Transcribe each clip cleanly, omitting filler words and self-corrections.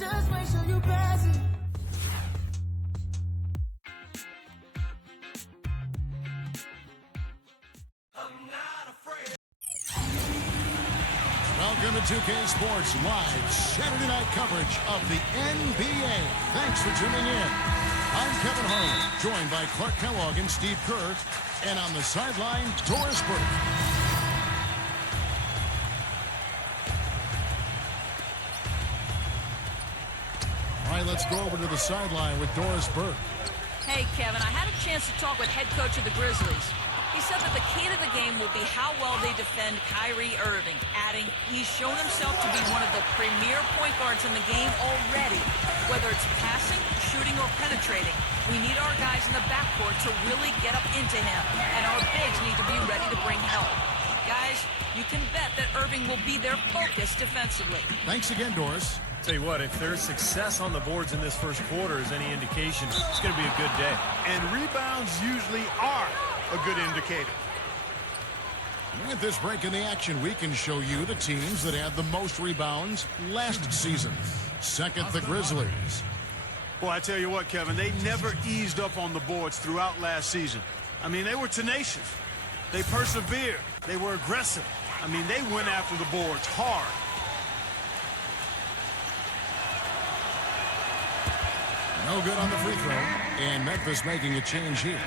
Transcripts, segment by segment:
Just make sure you pass it. Welcome to 2K Sports Live Saturday night coverage of the NBA. Thanks for tuning in. I'm Kevin Harlan, joined by Clark Kellogg and Steve Kerr, and on the sideline, Doris Burke. All right, let's go over to the sideline with Doris Burke. Hey, Kevin, I had a chance to talk with head coach of the Grizzlies. He said that the key to the game will be how well they defend Kyrie Irving, adding he's shown himself to be one of the premier point guards in the game already. Whether it's passing, shooting, or penetrating, we need our guys in the backcourt to really get up into him, and our bigs need to be ready to bring help. Guys, you can bet that Irving will be their focus defensively. Thanks again, Doris. Tell you what, if there's success on the boards in this first quarter is any indication, it's going to be a good day. And rebounds usually are a good indicator. With this break in the action, we can show you the teams that had the most rebounds last season. Second, the Grizzlies. Well, I tell you what, Kevin, they never eased up on the boards throughout last season. I mean, they were tenacious. They persevered. They were aggressive. I mean, they went after the boards hard. No good on the free throw, and Memphis making a change here.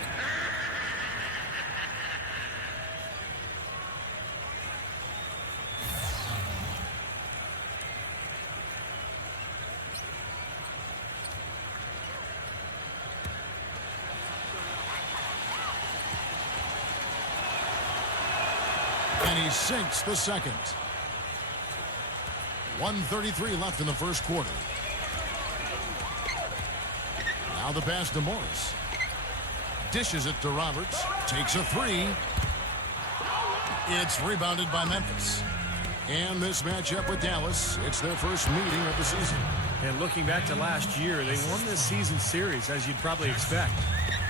And he sinks the second. 1:33 left in the first quarter. Now the pass to Morris. Dishes it to Roberts. Takes a three. It's rebounded by Memphis. And this matchup with Dallas, it's their first meeting of the season. And looking back to last year, they won this season series, as you'd probably expect.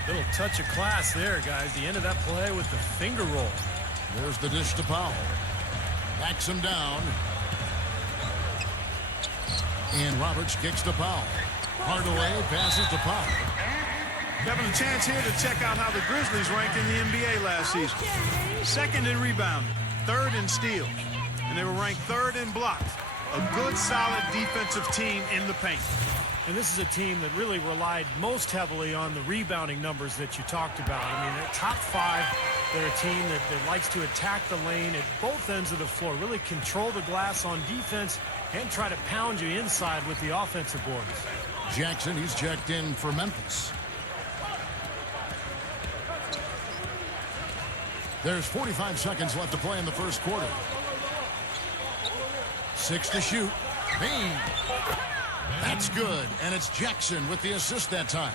Little touch of class there, guys. The end of that play with the finger roll. There's the dish to Powell. Backs him down. And Roberts kicks to Powell. Hardaway passes to Powell. Having a chance here to check out how the Grizzlies ranked in the NBA last season. Second in rebounding, third in steals, and they were ranked third in blocks. A good, solid defensive team in the paint. And this is a team that really relied most heavily on the rebounding numbers that you talked about. I mean, they're top five. They're a team that likes to attack the lane at both ends of the floor, really control the glass on defense and try to pound you inside with the offensive boards. Jackson, he's checked in for Memphis. There's 45 seconds left to play in the first quarter. 6 to shoot. Bang! That's good, and it's Jackson with the assist that time.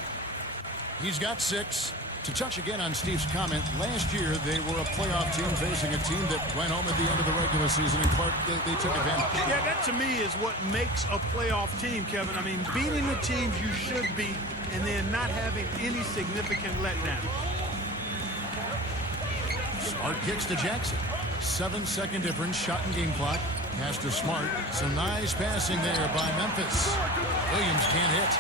He's got 6. To touch again on Steve's comment, last year they were a playoff team facing a team that went home at the end of the regular season, and Clark, they took advantage. Yeah, that to me is what makes a playoff team, Kevin. I mean, beating the teams you should beat and then not having any significant letdown. Smart kicks to Jackson. 7-second difference, shot and game clock. Pass to Smart. Some nice passing there by Memphis. Williams can't hit.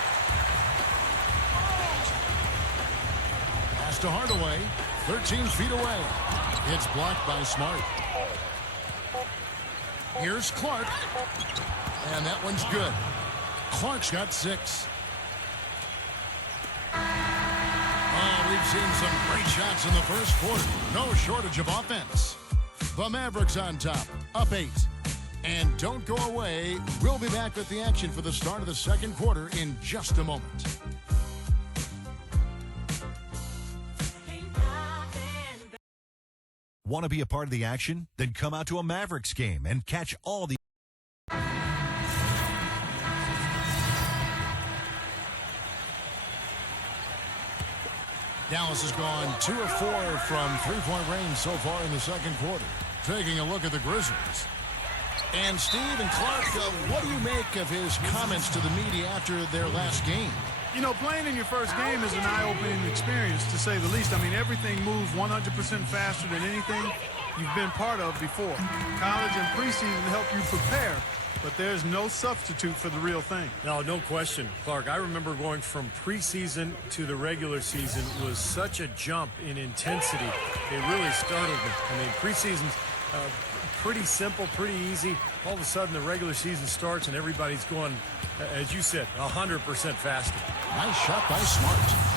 Pass to Hardaway. 13 feet away. It's blocked by Smart. Here's Clark. And that one's good. Clark's got 6. We've seen some great shots in the first quarter. No shortage of offense. The Mavericks on top, up 8. And don't go away. We'll be back with the action for the start of the second quarter in just a moment. Want to be a part of the action? Then come out to a Mavericks game and catch all the... Dallas has gone 2 of 4 from three-point range so far in the second quarter. Taking a look at the Grizzlies. And Steve and Clark, what do you make of his comments to the media after their last game? You know, playing in your first game is an eye-opening experience, to say the least. I mean, everything moves 100% faster than anything you've been part of before. College and preseason help you prepare but there's no substitute for the real thing. No question, Clark. I remember going from preseason to the regular season was such a jump in intensity. It really startled me. I mean, preseason's pretty simple, pretty easy. All of a sudden, the regular season starts and everybody's going, as you said, 100% faster. Nice shot by Smart.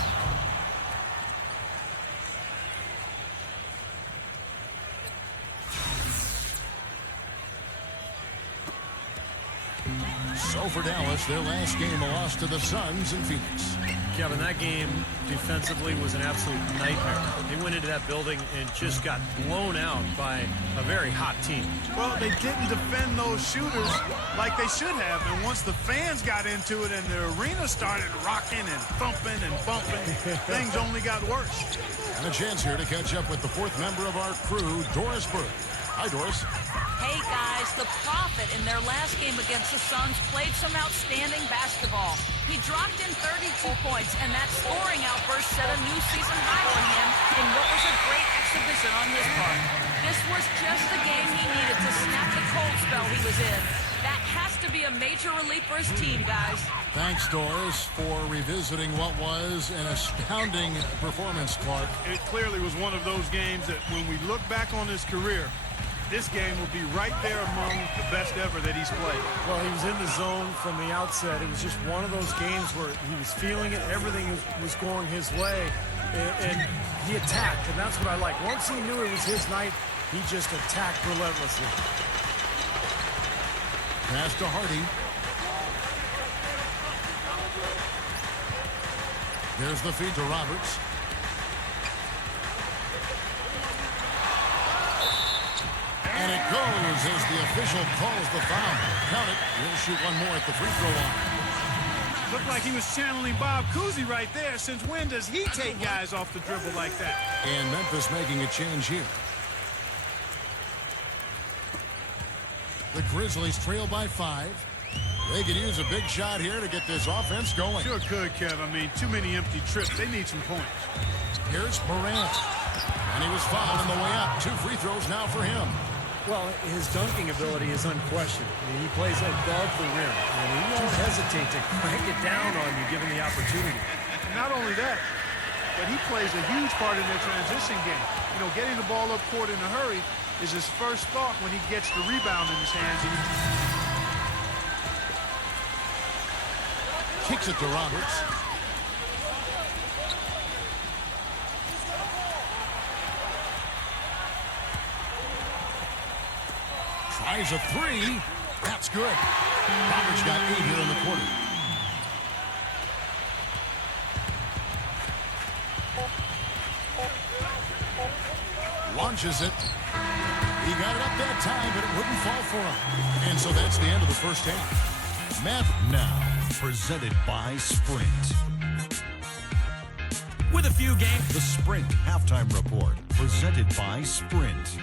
So for Dallas, their last game, a loss to the Suns in Phoenix. Kevin, that game defensively was an absolute nightmare. They went into that building and just got blown out by a very hot team. Well, they didn't defend those shooters like they should have. And once the fans got into it and the arena started rocking and thumping and bumping, things only got worse. And a chance here to catch up with the fourth member of our crew, Doris Burke. Hi, Doris. Hey, guys, the Prophet in their last game against the Suns played some outstanding basketball. He dropped in 32 points, and that scoring outburst set a new season high on him in what was a great exhibition on his part. This was just the game he needed to snap the cold spell he was in. That has to be a major relief for his team, guys. Thanks, Doris, for revisiting what was an astounding performance, Clark. It clearly was one of those games that when we look back on his career, this game will be right there among the best ever that he's played. Well, he was in the zone from the outset. It was just one of those games where he was feeling it. Everything was going his way, and he attacked, and that's what I like. Once he knew it was his night, he just attacked relentlessly. Pass to Hardy. There's the feed to Roberts. And it goes as the official calls the foul. Count it. He'll shoot one more at the free throw line. Looked like he was channeling Bob Cousy right there. Since when does he take guys off the dribble like that? And Memphis making a change here. The Grizzlies trail by 5. They could use a big shot here to get this offense going. Sure could, Kev. I mean, too many empty trips. They need some points. Here's Morant. And he was fouled on the way up. 2 free throws now for him. Well, his dunking ability is unquestioned. I mean, he plays above the rim, and he won't hesitate to crank it down on you given the opportunity. And not only that, but he plays a huge part in their transition game. You know, getting the ball up court in a hurry is his first thought when he gets the rebound in his hands. Kicks it to Roberts. Tries a 3. That's good. Roberts got 8 here in the quarter. Launches it. He got it up that time, but it wouldn't fall for him. And so that's the end of the first half. Now, presented by Sprint. With a few games. The Sprint Halftime Report, presented by Sprint.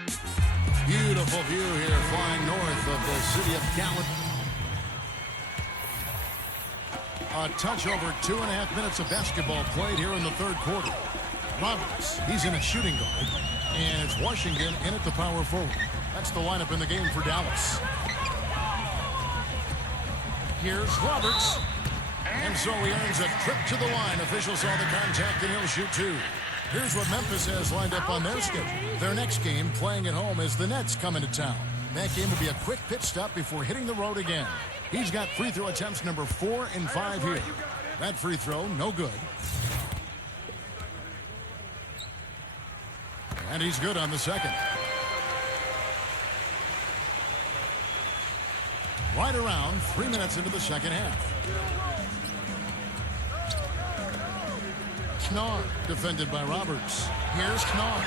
Beautiful view here flying north of the city of Gallup. A touch over 2.5 minutes of basketball played here in the third quarter. Roberts, he's in at shooting guard. And it's Washington in at the power forward. That's the lineup in the game for Dallas. Here's Roberts. And so he earns a trip to the line. Officials saw the contact and he'll shoot 2. Here's what Memphis has lined up on their schedule. Their next game, playing at home, as the Nets come into town. That game will be a quick pit stop before hitting the road again. He's got free throw attempts number 4 and 5 here. That free throw, no good. And he's good on the second. Right around 3 minutes into the second half. Knar, defended by Roberts. Here's Knar.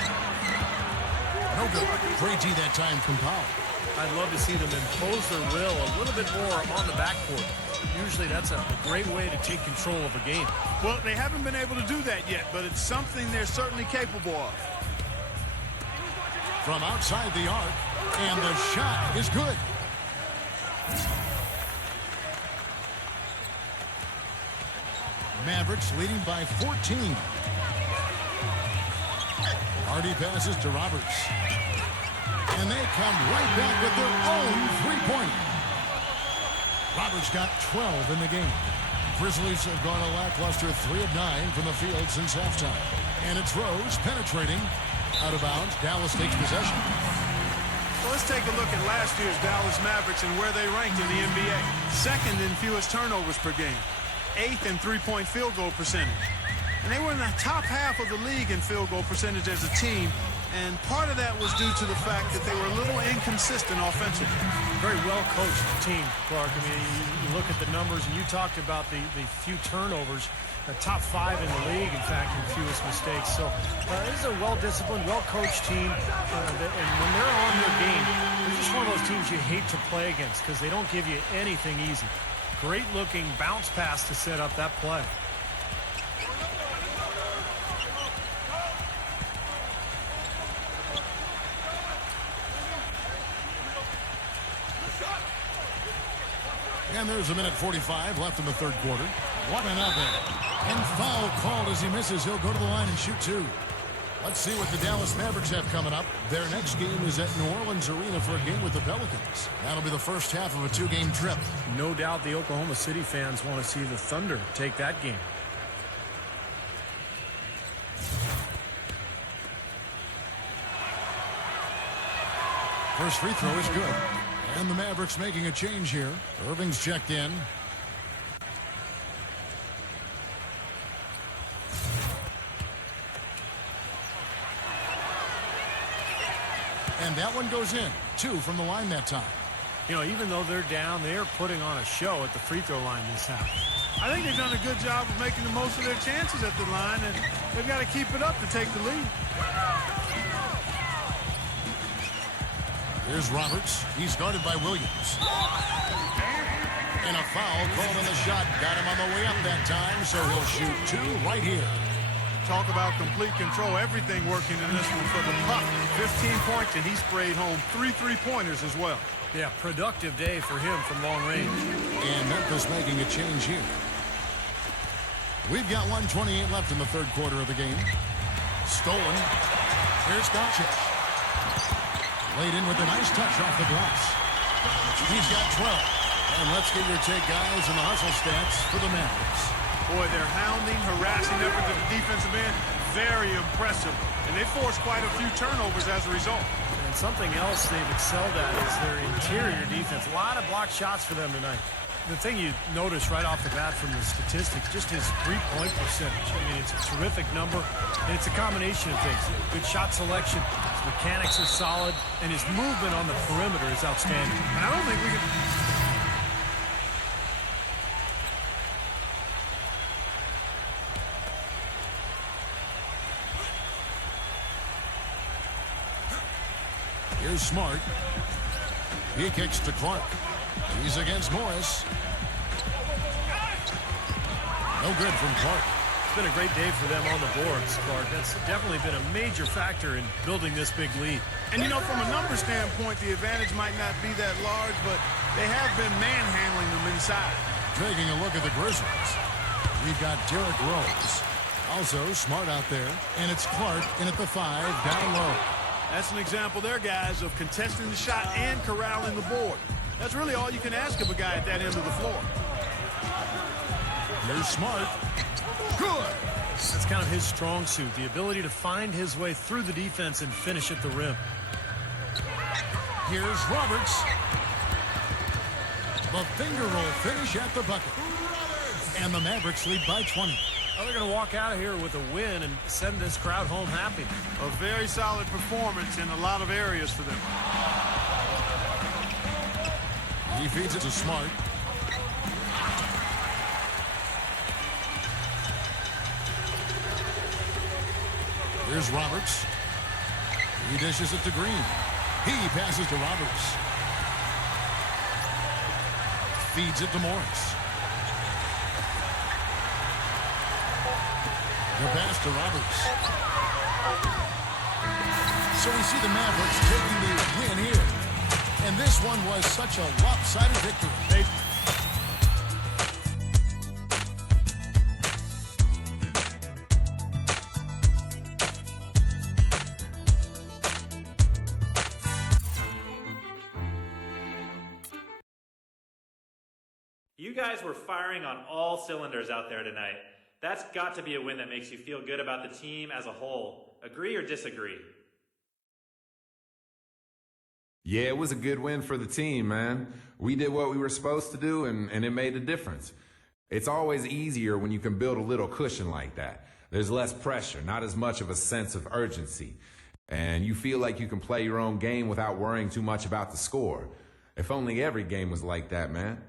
No good. Great D that time from Powell. I'd love to see them impose their will a little bit more on the backcourt. Usually that's a great way to take control of a game. Well, they haven't been able to do that yet, but it's something they're certainly capable of. From outside the arc, and the shot is good. Mavericks leading by 14. Hardy passes to Roberts. And they come right back with their own three-pointer. Roberts got 12 in the game. Grizzlies have gone a lackluster 3 of 9 from the field since halftime. And it's Rose penetrating. Out of bounds. Dallas takes possession. Well, let's take a look at last year's Dallas Mavericks and where they ranked in the NBA. Second in fewest turnovers per game. 8th in three-point field goal percentage. And they were in the top half of the league in field goal percentage as a team. And part of that was due to the fact that they were a little inconsistent offensively. Very well-coached team, Clark. I mean, you look at the numbers, and you talked about the few turnovers. The top 5 in the league, in fact, in fewest mistakes. So this is a well-disciplined, well-coached team. And when they're on their game, they're just one of those teams you hate to play against because they don't give you anything easy. Great-looking bounce pass to set up that play. And there's a minute 45 left in the third quarter. 1-0. And foul called as he misses. He'll go to the line and shoot 2. Let's see what the Dallas Mavericks have coming up. Their next game is at New Orleans Arena for a game with the Pelicans. That'll be the first half of a 2-game trip. No doubt the Oklahoma City fans want to see the Thunder take that game. First free throw is good. And the Mavericks making a change here. Irving's checked in. And that one goes in. 2 from the line that time. You know, even though they're down, they are putting on a show at the free throw line this half. I think they've done a good job of making the most of their chances at the line, and they've got to keep it up to take the lead. Here's Roberts. He's guarded by Williams. And a foul called on the shot. Got him on the way up that time, so he'll shoot 2 right here. Talk about complete control. Everything working in this one for the puck. 15 points, and he sprayed home 3 3-pointers as well. Yeah, productive day for him from long range. And Memphis making a change here. We've got 1:28 left in the third quarter of the game. Stolen. Here's Doncic. Laid in with a nice touch off the glass. He's got 12. And let's get your take, guys, on the hustle stats for the Mavericks. Boy, their hounding, harassing effort to the defensive end, very impressive. And they forced quite a few turnovers as a result. And something else they've excelled at is their interior defense. A lot of blocked shots for them tonight. The thing you notice right off the bat from the statistics, just his three-point percentage. I mean, it's a terrific number, and it's a combination of things. Good shot selection, his mechanics are solid, and his movement on the perimeter is outstanding. And I don't think we can... Here's Smart. He kicks to Clark. He's against Morris. No good from Clark. It's been a great day for them on the boards, Clark. That's definitely been a major factor in building this big lead. And, you know, from a number standpoint, the advantage might not be that large, but they have been manhandling them inside. Taking a look at the Grizzlies. We've got Derrick Rose. Also Smart out there. And it's Clark in at the 5, down low. That's an example there, guys, of contesting the shot and corralling the board. That's really all you can ask of a guy at that end of the floor. Here's Smart. Good. That's kind of his strong suit, the ability to find his way through the defense and finish at the rim. Here's Roberts. The finger roll finish at the bucket. And the Mavericks lead by 20. Oh, they're going to walk out of here with a win and send this crowd home happy. A very solid performance in a lot of areas for them. He feeds it to Smart. Here's Roberts. He dishes it to Green. He passes to Roberts. Feeds it to Morris. The pass to Roberts. So we see the Mavericks taking the win here. And this one was such a lopsided victory. You guys were firing on all cylinders out there tonight. That's got to be a win that makes you feel good about the team as a whole. Agree or disagree? Yeah, it was a good win for the team, man. We did what we were supposed to do, and it made a difference. It's always easier when you can build a little cushion like that. There's less pressure, not as much of a sense of urgency. And you feel like you can play your own game without worrying too much about the score. If only every game was like that, man.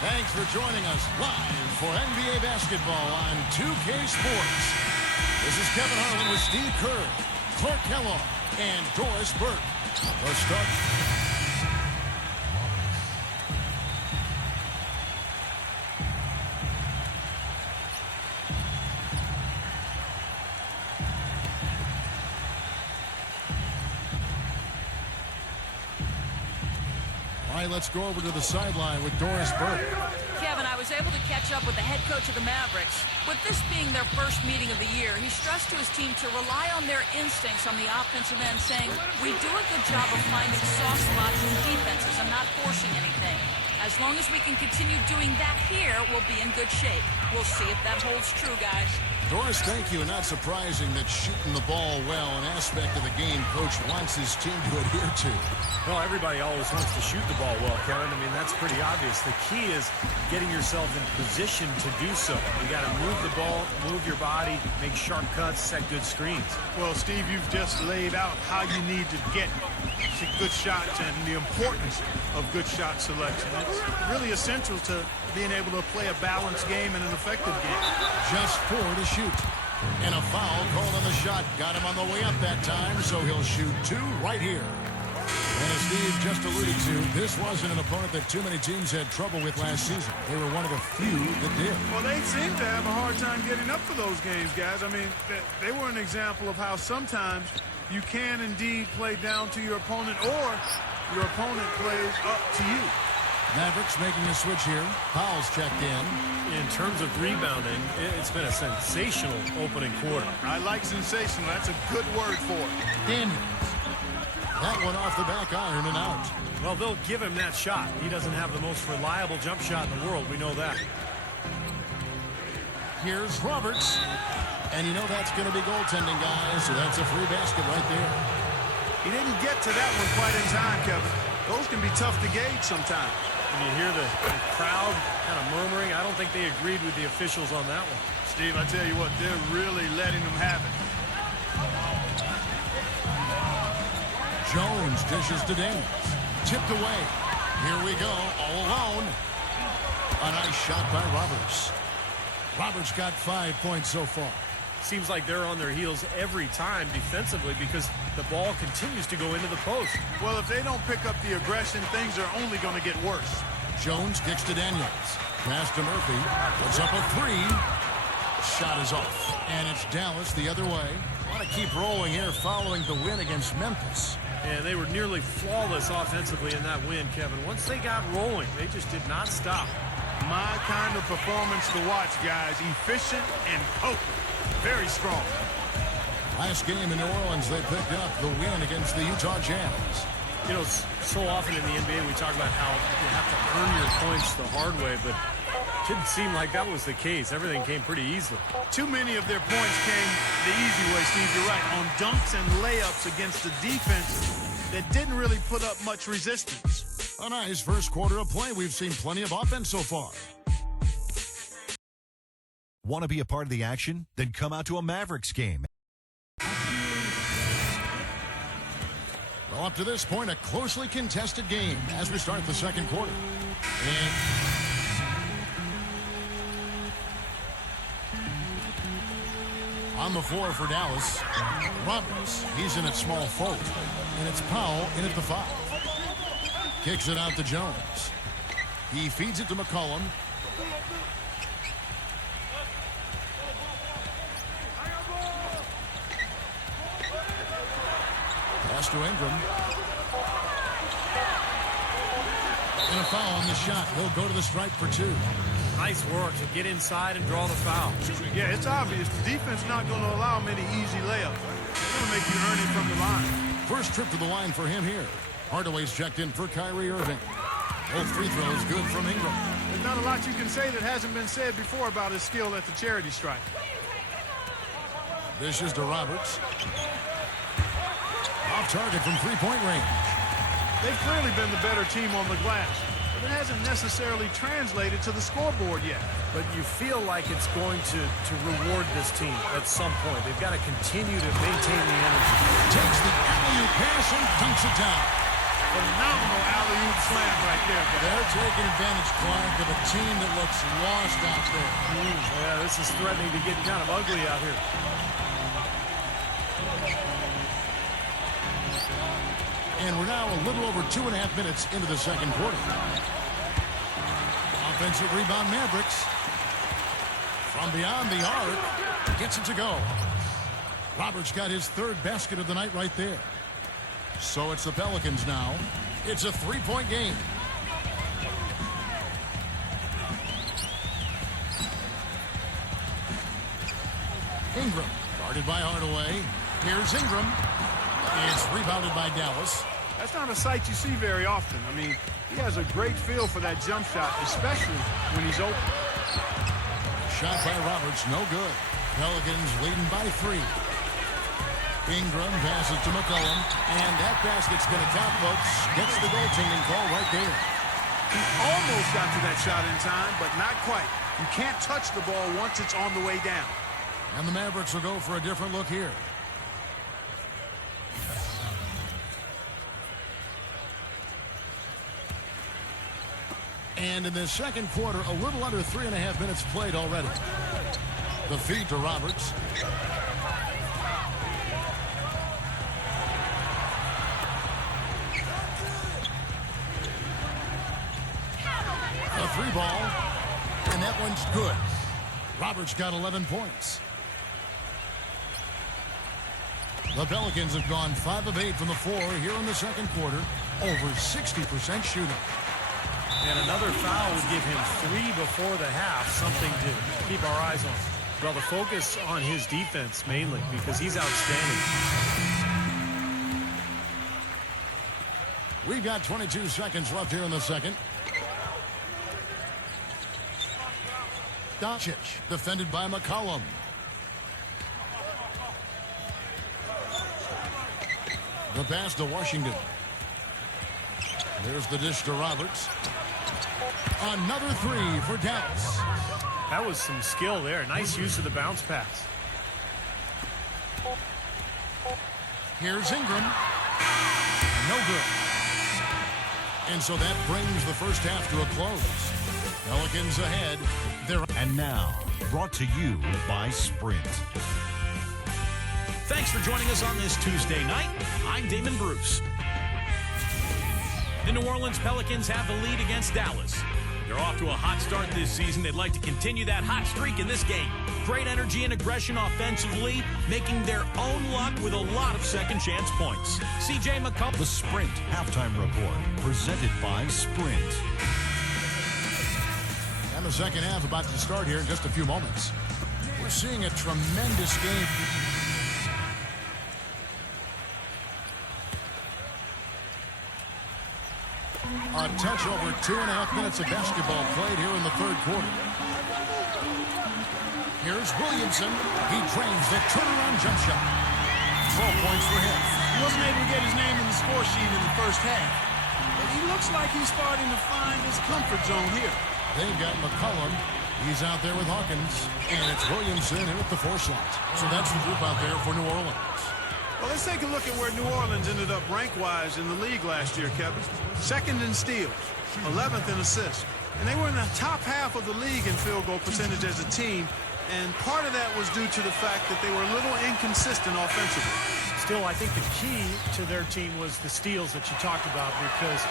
Thanks for joining us live for NBA basketball on 2K Sports. This is Kevin Harlan with Steve Kerr, Clark Kellogg, and Doris Burke. The start. All right, let's go over to the sideline with Doris Burke. Kevin, I was able to catch up with the head coach of the Mavericks. With this being their first meeting of the year, he stressed to his team to rely on their instincts on the offensive end, saying, we do a good job of finding soft spots in defenses and not forcing anything. As long as we can continue doing that here, we'll be in good shape. We'll see if that holds true, guys. Doris, thank you. Not surprising that shooting the ball well, an aspect of the game Coach wants his team to adhere to. Well, everybody always wants to shoot the ball well, Kevin. I mean, that's pretty obvious. The key is getting yourself in position to do so. You got to move the ball, move your body, make sharp cuts, set good screens. Well, Steve, you've just laid out how you need to get to good shots and the importance of good shot selection. It's really essential to being able to play a balanced game and an effective game. Just 4 to shoot. And a foul called on the shot. Got him on the way up that time, so he'll shoot 2 right here. And as Steve just alluded to, this wasn't an opponent that too many teams had trouble with last season. They were one of the few that did. Well, they seem to have a hard time getting up for those games, guys. I mean, they were an example of how sometimes you can indeed play down to your opponent or your opponent plays up to you. Mavericks making a switch here. Powell's checked in. In terms of rebounding, it's been a sensational opening quarter. I like sensational. That's a good word for it. Daniels. That one off the back iron and out. Well, they'll give him that shot. He doesn't have the most reliable jump shot in the world. We know that. Here's Roberts. And you know that's going to be goaltending, guys, so that's a free basket right there. He didn't get to that one quite in time, Kevin. Those can be tough to gauge sometimes. And you hear the crowd kind of murmuring. I don't think they agreed with the officials on that one. Steve, I tell you what, they're really letting them have it. Jones dishes to Daniels. Tipped away. Here we go, all alone. A nice shot by Roberts. Roberts got 5 points so far. Seems like they're on their heels every time defensively because the ball continues to go into the post. Well, if they don't pick up the aggression, things are only going to get worse. Jones kicks to Daniels. Pass to Murphy. Puts up a 3. Shot is off. And it's Dallas the other way. Want to keep rolling here following the win against Memphis. And they were nearly flawless offensively in that win, Kevin. Once they got rolling, they just did not stop. My kind of performance to watch, guys. Efficient and potent. Very strong. Last game in New Orleans, they picked up the win against the Utah Jazz. You know, so often in the NBA we talk about how you have to earn your points the hard way, but it didn't seem like that was the case. Everything came pretty easily. Too many of their points came the easy way, Steve. You're right. On dunks and layups against the defense that didn't really put up much resistance. A nice first quarter of play. We've seen plenty of offense so far. Want to be a part of the action? Then come out to a Mavericks game. Well, up to this point, a closely contested game as we start the second quarter. And on the floor for Dallas, Roberts. He's in at small forward. And it's Powell in at the 5. Kicks it out to Jones. He feeds it to McCollum. Pass to Ingram. And a foul on the shot. He'll go to the stripe for 2. Nice work to get inside and draw the foul. Yeah, it's obvious the defense not going to allow many easy layups. They're going to make you earn it from the line. First trip to the line for him here. Hardaway's checked in for Kyrie Irving. Both free throws good from Ingram. There's not a lot you can say that hasn't been said before about his skill at the charity stripe. This is to Roberts. Off target from three-point range. They've clearly been the better team on the glass, but it hasn't necessarily translated to the scoreboard yet. But you feel like it's going to reward this team at some point. They've got to continue to maintain the energy. Takes the alley-oop pass and dunks it down. Phenomenal alley-oop slam right there, guys. They're taking advantage, Clark, of a team that looks lost out there. Yeah, this is threatening to get kind of ugly out here. And we're now a little over 2.5 minutes into the second quarter. Offensive rebound Mavericks. From beyond the arc, gets it to go. Roberts got his third basket of the night right there. So it's the Pelicans now. It's a 3-point game. Ingram, guarded by Hardaway. Here's Ingram. It's rebounded by Dallas. That's not a sight you see very often. I mean, he has a great feel for that jump shot, especially when he's open. Shot by Roberts, no good. Pelicans leading by 3. Ingram passes to McCollum, and that basket's going to count, folks. Gets the goaltending call right there. He almost got to that shot in time, but not quite. You can't touch the ball once it's on the way down. And the Mavericks will go for a different look here. And in the second quarter, a little under 3.5 minutes played already. The feed to Roberts. A 3 ball, and that one's good. Roberts got 11 points. The Pelicans have gone 5 of 8 from the floor here in the second quarter. Over 60% shooting. And another foul would give him 3 before the half, something to keep our eyes on. Well, the focus on his defense mainly because he's outstanding. We've got 22 seconds left here in the second. Doncic, defended by McCollum. The pass to Washington. There's the dish to Roberts. Another 3 for Dallas. That was some skill there. Nice use of the bounce pass. Here's Ingram. No good. And so that brings the first half to a close. Pelicans ahead. And now, brought to you by Sprint. Thanks for joining us on this Tuesday night. I'm Damon Bruce. The New Orleans Pelicans have the lead against Dallas. They're off to a hot start this season. They'd like to continue that hot streak in this game. Great energy and aggression offensively, making their own luck with a lot of second chance points. CJ McCollum. The Sprint Halftime Report, presented by Sprint. And the second half about to start here in just a few moments. We're seeing a tremendous game. A touch over 2.5 minutes of basketball played here in the third quarter. Here's Williamson. He drains the turnaround jump shot. 12 points for him. He wasn't able to get his name in the score sheet in the first half, but he looks like he's starting to find his comfort zone here. They've got McCollum. He's out there with Hawkins. And it's Williamson in at the 4 slot. So that's the group out there for New Orleans. Well, let's take a look at where New Orleans ended up rank-wise in the league last year, Kevin. 2nd in steals, 11th in assists. And they were in the top half of the league in field goal percentage as a team. And part of that was due to the fact that they were a little inconsistent offensively. Still, I think the key to their team was the steals that you talked about because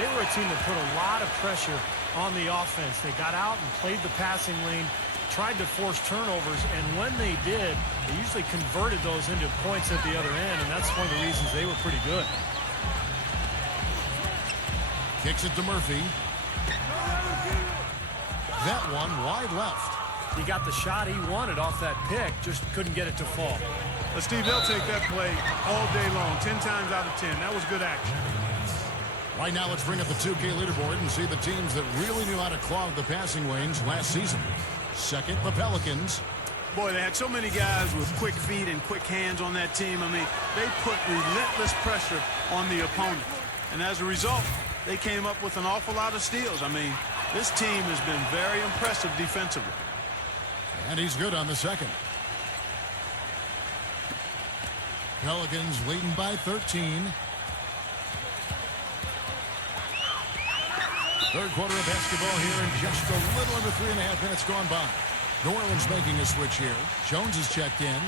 they were a team that put a lot of pressure on the offense. They got out and played the passing lane, tried to force turnovers, and when they did, they usually converted those into points at the other end, and that's one of the reasons they were pretty good. Kicks it to Murphy. That one wide left. He got the shot he wanted off that pick, just couldn't get it to fall. But Steve, they'll take that play all day long, 10 times out of 10. That was good action. Right now, let's bring up the 2K leaderboard and see the teams that really knew how to clog the passing lanes last season. Second, the Pelicans. Boy, they had so many guys with quick feet and quick hands on that team. I mean, they put relentless pressure on the opponent. And as a result, they came up with an awful lot of steals. I mean, this team has been very impressive defensively. And he's good on the second. Pelicans leading by 13. Third quarter of basketball here, and just a little under 3.5 minutes gone by. New Orleans making a switch here. Jones is checked in.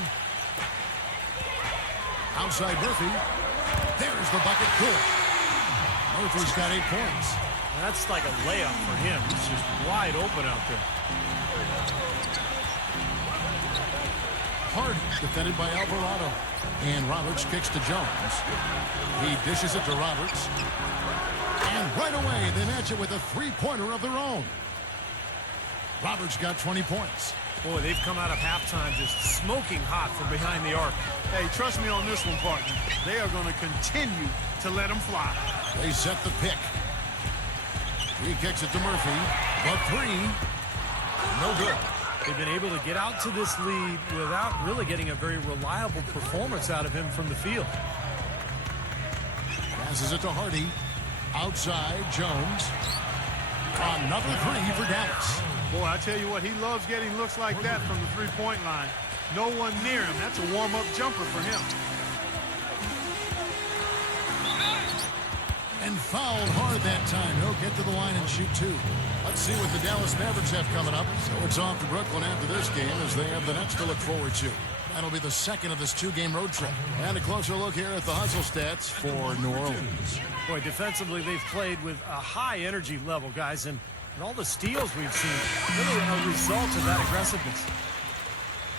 Outside Murphy. There's the bucket. Good. Murphy's got 8 points. That's like a layup for him. He's just wide open out there. Hard defended by Alvarado. And Roberts kicks to Jones. He dishes it to Roberts. And right away, they match it with a three-pointer of their own. Roberts got 20 points. Boy, they've come out of halftime just smoking hot from behind the arc. Hey, trust me on this one, partner. They are going to continue to let them fly. They set the pick. He kicks it to Murphy. But 3. No good. They've been able to get out to this lead without really getting a very reliable performance out of him from the field. Passes it to Hardy. Outside, Jones. Another 3 for Dallas. Boy, I tell you what, he loves getting looks like that from the three-point line. No one near him. That's a warm-up jumper for him. And fouled hard that time. He'll get to the line and shoot 2. Let's see what the Dallas Mavericks have coming up. So it's off to Brooklyn after this game as they have the Nets to look forward to. That'll be the second of this 2-game road trip. And a closer look here at the hustle stats for New Orleans. Boy, defensively, they've played with a high energy level, guys, and all the steals we've seen, really a result of that aggressiveness.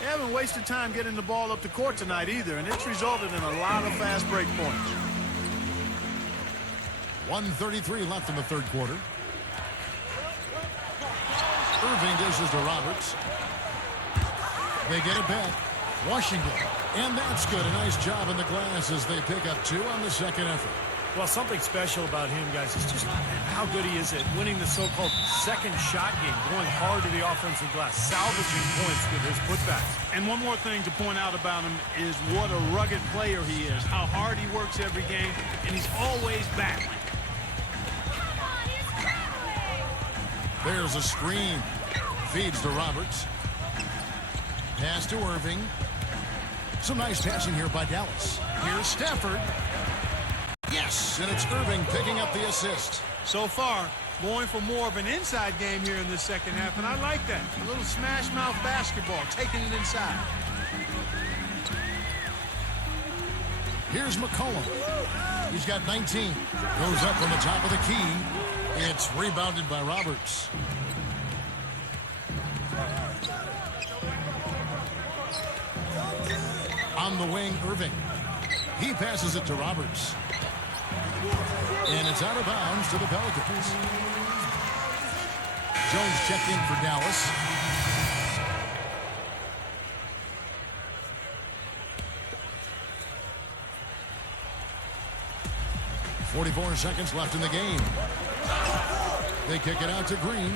They haven't wasted time getting the ball up the court tonight either, and it's resulted in a lot of fast break points. 1:33 left in the third quarter. Irving dishes to Roberts. They get it back. Washington. And that's good. A nice job in the glass as they pick up 2 on the second effort. Well, something special about him, guys, is just how good he is at winning the so-called second shot game, going hard to the offensive glass, salvaging points with his putbacks. And one more thing to point out about him is what a rugged player he is, how hard he works every game, and he's always battling. There's a screen. Feeds to Roberts. Pass to Irving. Some nice passing here by Dallas. Here's Stafford. Yes, and it's Irving picking up the assist. So far, going for more of an inside game here in the second half, and I like that. A little smash mouth basketball, taking it inside. Here's McCollum. He's got 19. Goes up from the top of the key. It's rebounded by Roberts. On the wing, Irving. He passes it to Roberts. And it's out of bounds to the Pelicans. Jones checked in for Dallas. .44 seconds left in the game. They kick it out to Green.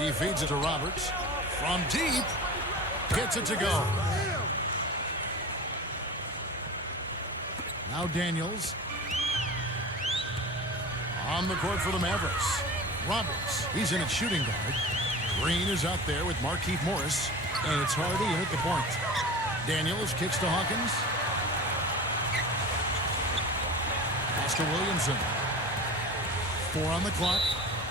He feeds it to Roberts. From deep. Gets it to go. Now Daniels. On the court for the Mavericks. Roberts. He's in at shooting guard. Green is out there with Markieff Morris. And it's Hardy in at the point. Daniels kicks to Hawkins. Pass to Williamson. 4 on the clock.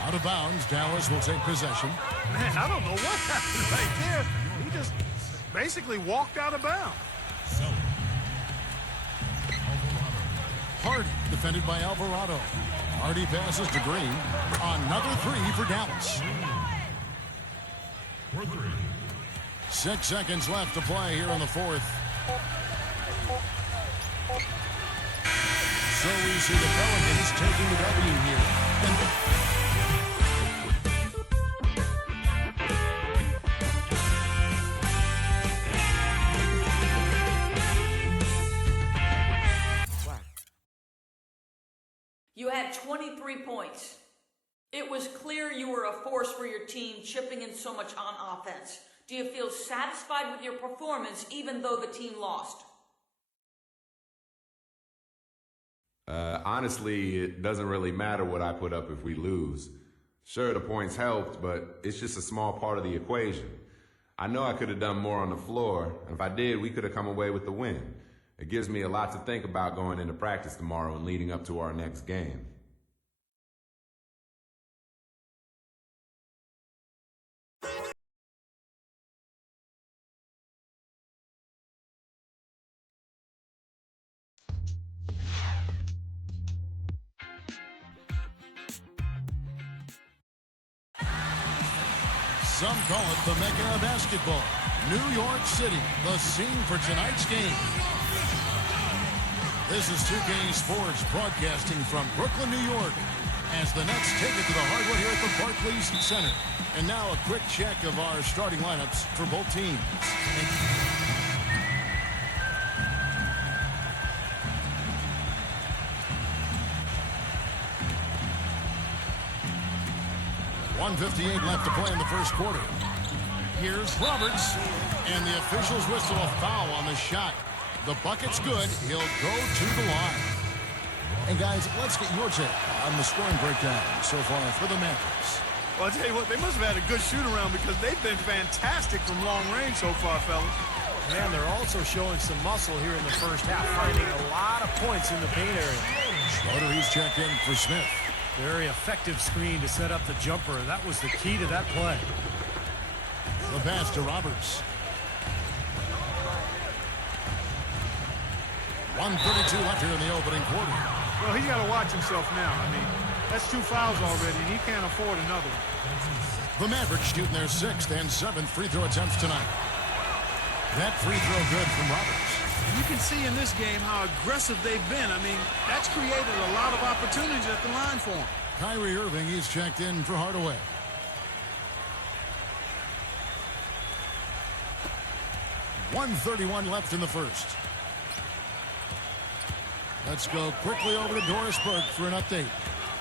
Out of bounds. Dallas will take possession. Man, I don't know what happened right there. He just basically walked out of bounds. Hardy defended by Alvarado. Hardy passes to Green. Another 3 for Dallas. 6 seconds left to play here in the fourth. So we see the Pelicans taking the W here. You had 23 points. It was clear you were a force for your team, chipping in so much on offense. Do you feel satisfied with your performance even though the team lost? Honestly, it doesn't really matter what I put up if we lose. Sure, the points helped, but it's just a small part of the equation. I know I could have done more on the floor, and if I did, we could have come away with the win. It gives me a lot to think about going into practice tomorrow and leading up to our next game. Some call it the Mecca of basketball. New York City, the scene for tonight's game. This is 2K Sports broadcasting from Brooklyn, New York, as the Nets take it to the hardwood here at the Barclays Center. And now a quick check of our starting lineups for both teams. 1:58 left to play in the first quarter. Here's Roberts, and the officials whistle a foul on the shot. The bucket's good. He'll go to the line. And guys, let's get your take on the scoring breakdown so far for the Mavericks. Well, I'll tell you what, they must have had a good shoot-around because they've been fantastic from long range so far, fellas. And they're also showing some muscle here in the first half, finding a lot of points in the paint area. Schroeder, he's checked in for Smith. Very effective screen to set up the jumper. That was the key to that play. The pass to Roberts. 1:32 left here in the opening quarter. Well, he's got to watch himself now. I mean, that's 2 fouls already, and he can't afford another one. The Mavericks shooting their 6th and 7th free throw attempts tonight. That free throw good from Roberts. And you can see in this game how aggressive they've been. I mean, that's created a lot of opportunities at the line for him. Kyrie Irving, he's checked in for Hardaway. .131 left in the first. Let's go quickly over to Doris Burke for an update.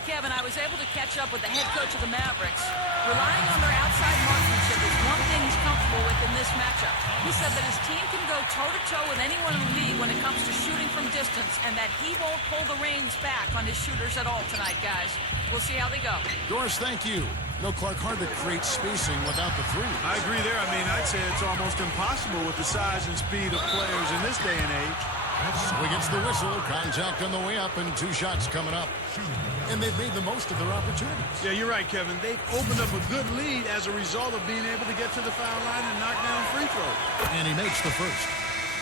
Kevin, I was able to catch up with the head coach of the Mavericks. Relying on their outside marksmanship is one thing he's comfortable with in this matchup. He said that his team can go toe-to-toe with anyone in the league when it comes to shooting from distance, and that he won't pull the reins back on his shooters at all tonight, guys. We'll see how they go. Doris, thank you. No, Clark, hard to create spacing without the three. I agree there. I mean, I'd say it's almost impossible with the size and speed of players in this day and age. So he gets the whistle. Contact on the way up, and 2 shots coming up. And they've made the most of their opportunities. Yeah, you're right, Kevin. They've opened up a good lead as a result of being able to get to the foul line and knock down free throws. And he makes the first.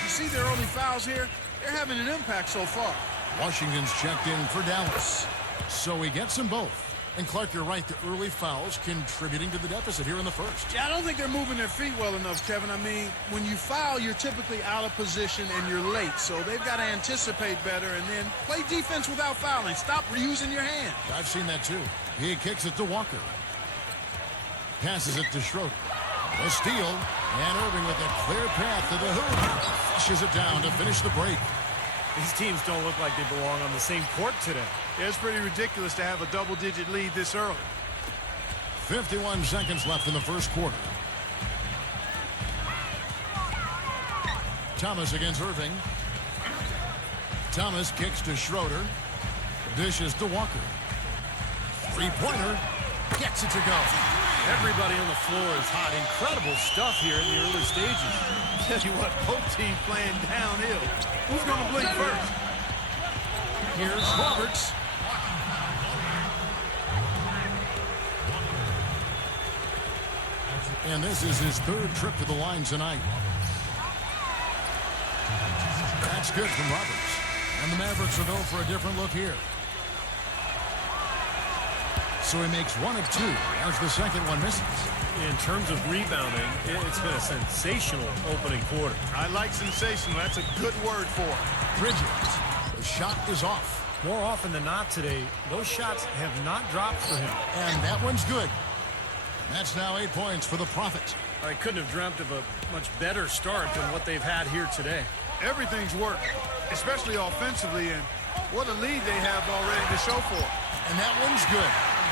You see their early fouls here? They're having an impact so far. Washington's checked in for Dallas. So he gets them both. And Clark, you're right, the early fouls contributing to the deficit here in the first. Yeah, I don't think they're moving their feet well enough, Kevin. I mean, when you foul, you're typically out of position and you're late. So they've got to anticipate better and then play defense without fouling. Stop reusing your hand. I've seen that too. He kicks it to Walker. Passes it to Schroeder. A steal. And Irving with a clear path to the hoop. Flushes it down to finish the break. These teams don't look like they belong on the same court today. Yeah, it's pretty ridiculous to have a double-digit lead this early. 51 seconds left in the first quarter. Thomas against Irving. Thomas kicks to Schroeder. Dishes to Walker. Three-pointer. Gets it to go. Everybody on the floor is hot. Incredible stuff here in the early stages. Tell you what, both teams playing downhill. Who's going to blink first? Here's Roberts. And this is his 3rd trip to the line tonight. That's good from Roberts. And the Mavericks will go for a different look here. so he makes 1 of 2 as the second one misses. In terms of rebounding, it's been a sensational opening quarter. I like sensational. That's a good word for it. Bridges, the shot is off. More often than not today, those shots have not dropped for him. And that one's good. That's now 8 points for the Prophet. I couldn't have dreamt of a much better start than what they've had here today. Everything's worked, especially offensively, and what a lead they have already to show for it. And that one's good.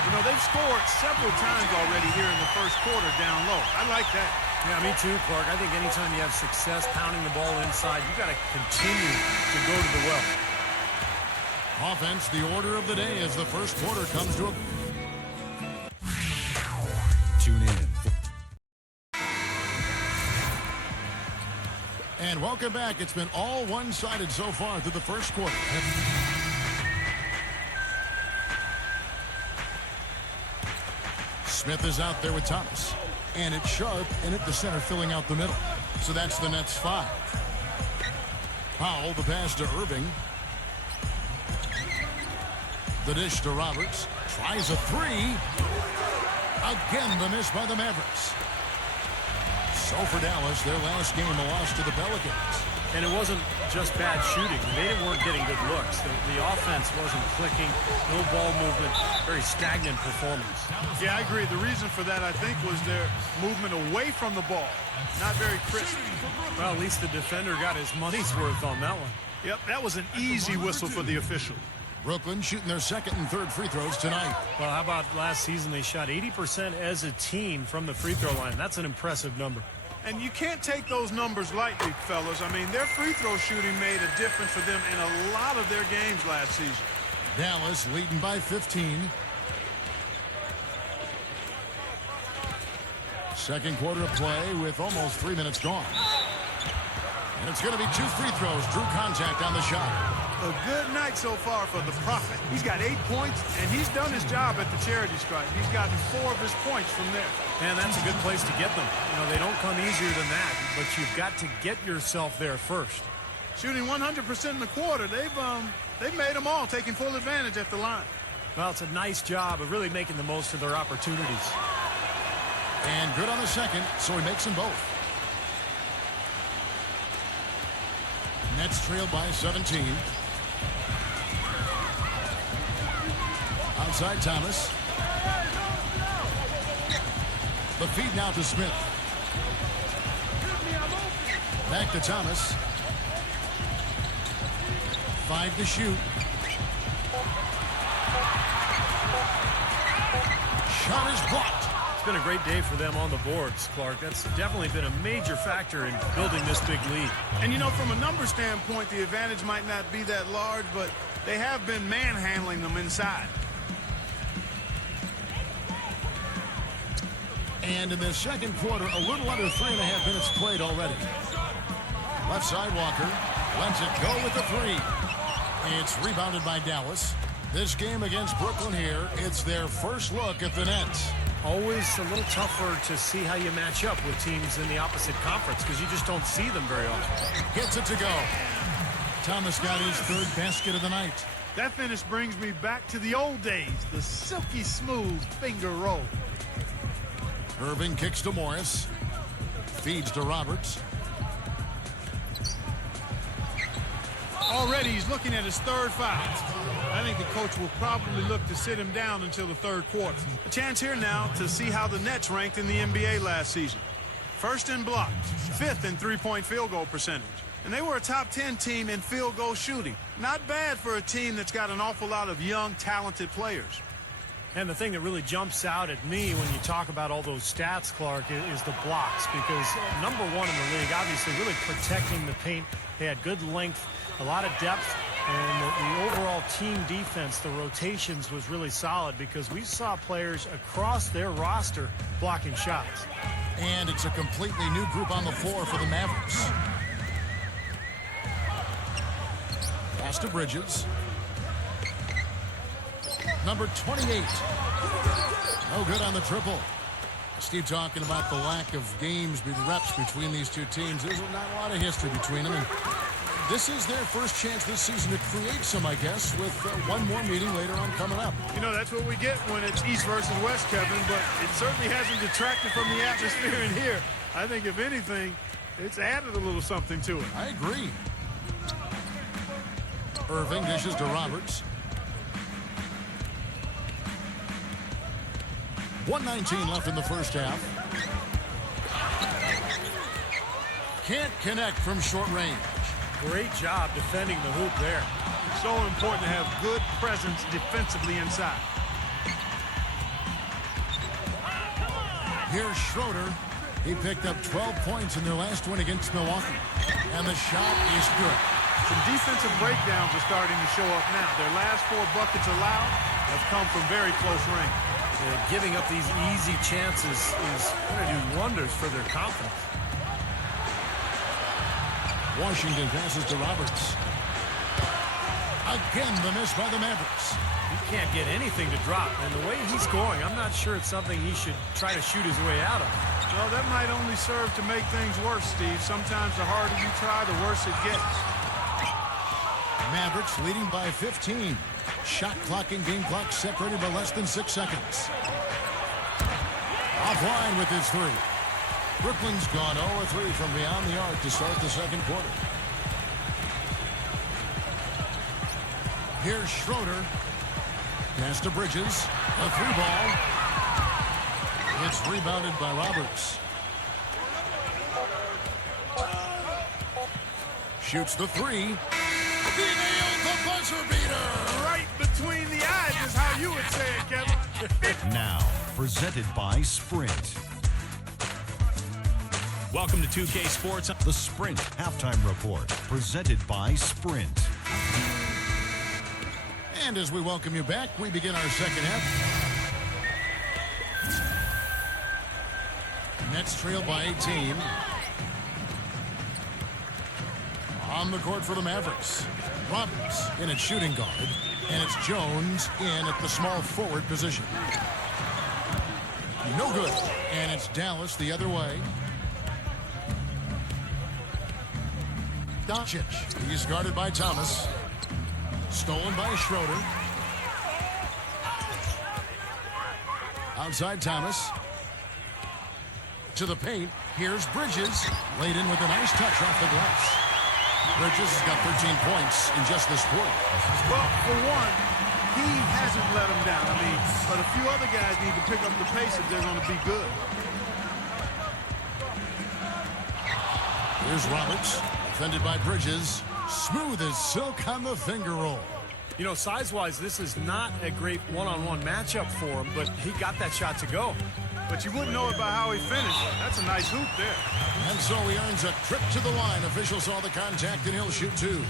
You know, they've scored several times already here in the first quarter down low. I like that. Yeah, me too, Clark. I think anytime you have success pounding the ball inside, you got to continue to go to the well. Offense, the order of the day as the first quarter comes to a... Tune in. And welcome back. It's been all one-sided so far through the first quarter. Smith is out there with Thomas. And it's Sharp in at the center, filling out the middle. So that's the Nets 5. Powell, the pass to Irving. The dish to Roberts. Tries a 3. Again, the miss by the Mavericks. So for Dallas, their last game, a loss to the Pelicans. And it wasn't just bad shooting. They weren't getting good looks. The offense wasn't clicking. No ball movement. Very stagnant performance. Yeah, I agree. The reason for that, I think, was their movement away from the ball. Not very crisp. Well, at least the defender got his money's worth on that one. Yep, that was an easy whistle for the official. Brooklyn shooting their second and third free throws tonight. Well, how about last season? They shot 80% as a team from the free throw line. That's an impressive number. And you can't take those numbers lightly, fellas. I mean, their free throw shooting made a difference for them in a lot of their games last season. Dallas leading by 15. Second quarter of play with almost 3 minutes gone. And it's going to be 2 free throws. Drew contact on the shot. A good night so far for the Prophet. He's got 8 points, and he's done his job at the charity stripe. He's gotten 4 of his points from there. And that's a good place to get them. You know, they don't come easier than that, but you've got to get yourself there first. Shooting 100% in the quarter. They've made them all, taking full advantage at the line. Well, it's a nice job of really making the most of their opportunities. And good on the second, so he makes them both. Nets trailed by 17. Outside Thomas. The feed now to Smith. Back to Thomas. 5 to shoot. Shot is blocked. It's been a great day for them on the boards, Clark. That's definitely been a major factor in building this big lead. And, you know, from a number standpoint, the advantage might not be that large, but they have been manhandling them inside. And in the second quarter, a little under 3.5 minutes played already. Left side, Walker lets it go with the 3. It's rebounded by Dallas. This game against Brooklyn here, it's their first look at the Nets. Always a little tougher to see how you match up with teams in the opposite conference because you just don't see them very often. Gets it to go. Thomas got his 3rd basket of the night. That finish brings me back to the old days, the silky smooth finger roll. Irving kicks to Morris. Feeds to Roberts. Already he's looking at his 3rd foul. I think the coach will probably look to sit him down until the 3rd quarter. A chance here now to see how the Nets ranked in the NBA last season. 1st in blocks, 5th in three-point field goal percentage. And they were a top 10 team in field goal shooting. Not bad for a team that's got an awful lot of young, talented players. And the thing that really jumps out at me when you talk about all those stats, Clark, is the blocks. Because number 1 in the league, obviously really protecting the paint. They had good length, a lot of depth. And the overall team defense, the rotations was really solid because we saw players across their roster blocking shots. And it's a completely new group on the floor for the Mavericks. Pass to Bridges. Number 28. No good on the triple. Steve talking about the lack of games, reps between these two teams. There's not a lot of history between them. And this is their first chance this season to create some, I guess, with one more meeting later on coming up. You know, that's what we get when it's East versus West, Kevin, but it certainly hasn't detracted from the atmosphere in here. I think, if anything, it's added a little something to it. I agree. Irving dishes to Roberts. 1:19 left in the first half. Can't connect from short range. Great job defending the hoop there. So important to have good presence defensively inside. Here's Schroeder. He picked up 12 points in their last win against Milwaukee. And the shot is good. Some defensive breakdowns are starting to show up now. Their last 4 buckets allowed have come from very close range. Giving up these easy chances is going to do wonders for their confidence. Washington passes to Roberts. Again, the miss by the Mavericks. He can't get anything to drop, and the way he's scoring, I'm not sure it's something he should try to shoot his way out of. Well, that might only serve to make things worse, Steve. Sometimes the harder you try, the worse it gets. Mavericks leading by 15. Shot clock and game clock separated by less than 6 seconds. Offline with his 3. Brooklyn's gone 0-3 from beyond the arc to start the second quarter. Here's Schroeder. Pass to Bridges. A 3 ball. It's rebounded by Roberts. Shoots the 3. He nailed the buzzer beater. Right between the eyes is how you would say it, Kevin. Now, presented by Sprint. Welcome to 2K Sports. The Sprint Halftime Report, presented by Sprint. And as we welcome you back, we begin our second half. Nets trail by 18. On the court for the Mavericks. Roberts in at shooting guard. And it's Jones in at the small forward position. No good. And it's Dallas the other way. Doncic. He's guarded by Thomas. Stolen by Schroeder. Outside Thomas. To the paint. Here's Bridges. Laid in with a nice touch off the glass. Bridges has got 13 points in just this quarter. Well, for one, he hasn't let them down. I mean, but a few other guys need to pick up the pace if they're going to be good. Here's Roberts. Defended by Bridges. Smooth as silk on the finger roll. You know, size-wise, this is not a great one-on-one matchup for him, but he got that shot to go. But you wouldn't know it by how he finished. That's a nice hoop there. And so he earns a trip to the line. Officials saw the contact, and he'll shoot 2.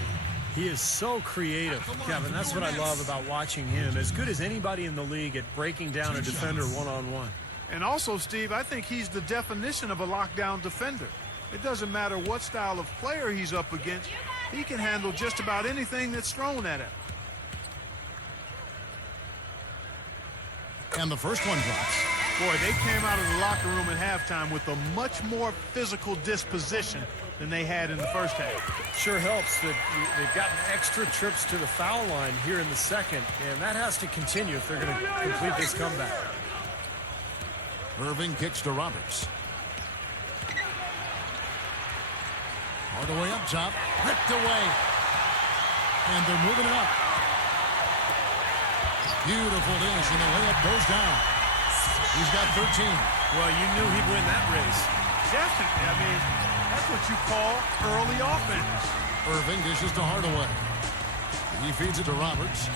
He is so creative, Kevin. That's what I love about watching him. As good as anybody in the league at breaking down a defender one-on-one. And also, Steve, I think he's the definition of a lockdown defender. It doesn't matter what style of player he's up against. He can handle just about anything that's thrown at him. And the first one drops. Boy, they came out of the locker room at halftime with a much more physical disposition than they had in the first half. Sure helps that they've gotten extra trips to the foul line here in the second, and that has to continue if they're going to complete this comeback. Irving kicks to Roberts. Hardaway up top, ripped away. And they're moving it up. Beautiful dish, and the layup goes down. He's got 13. Well, you knew he'd win that race. Definitely. I mean, that's what you call early offense. Irving dishes to Hardaway. He feeds it to Roberts.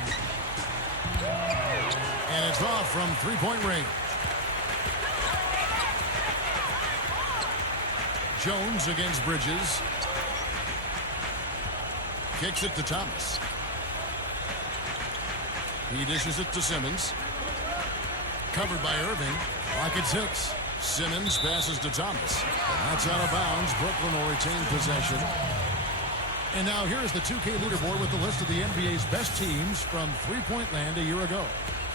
And it's off from three-point range. Jones against Bridges. Kicks it to Thomas. He dishes it to Simmons. Covered by Irving. Clock at 6. Simmons passes to Thomas. That's out of bounds. Brooklyn will retain possession. And now here's the 2K leaderboard with the list of the NBA's best teams from three-point land a year ago.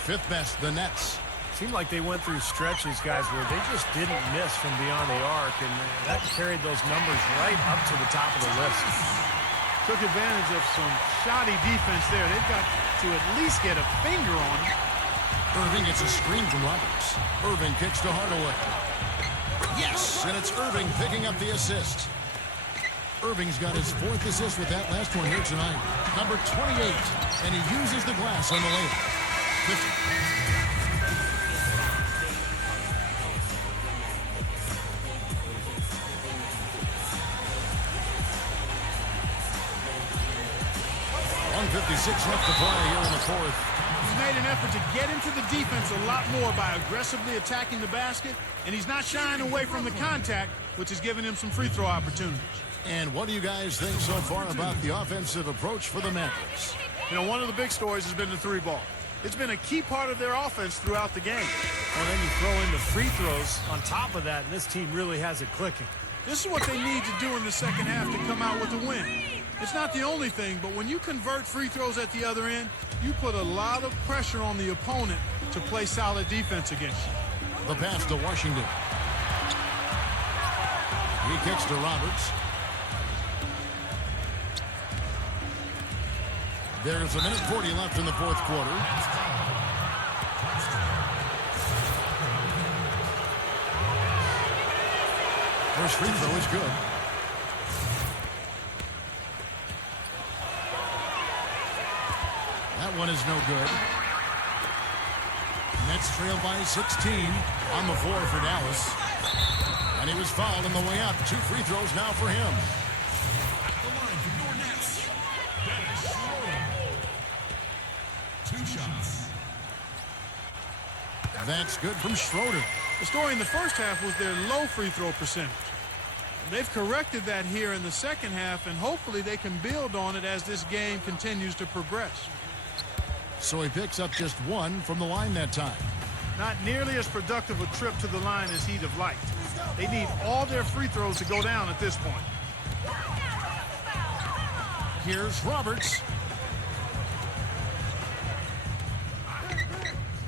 Fifth best, the Nets. Seemed like they went through stretches, guys, where they just didn't miss from beyond the arc, and that carried those numbers right up to the top of the list. Took advantage of some shoddy defense there. They've got to at least get a finger on him. Irving gets a screen from Roberts. Irving kicks to Hardaway. Yes, and it's Irving picking up the assist. Irving's got his 4th assist with that last one here tonight. Number 28, and he uses the glass on the layup. 50. .56 left to play here in the 4th. He's made an effort to get into the defense a lot more by aggressively attacking the basket, and he's not shying away from the contact, which is giving him some free throw opportunities. And what do you guys think so far about the offensive approach for the Mavericks? You know, one of the big stories has been the 3-ball. It's been a key part of their offense throughout the game. Well, then you throw in the free throws on top of that, and this team really has it clicking. This is what they need to do in the second half to come out with a win. It's not the only thing, but when you convert free throws at the other end, you put a lot of pressure on the opponent to play solid defense against you. The pass to Washington. He kicks to Roberts. There's a minute 40 left in the 4th quarter. First free throw is good. That one is no good. Nets trail by 16 on the floor for Dallas. And he was fouled on the way up. 2 free throws now for him. At the line for your Nets, Dennis Schroeder. 2 shots. That's good from Schroeder. The story in the first half was their low free throw percentage. They've corrected that here in the second half, and hopefully they can build on it as this game continues to progress. So he picks up just 1 from the line that time. Not nearly as productive a trip to the line as he'd have liked. They need all their free throws to go down at this point. Here's Roberts.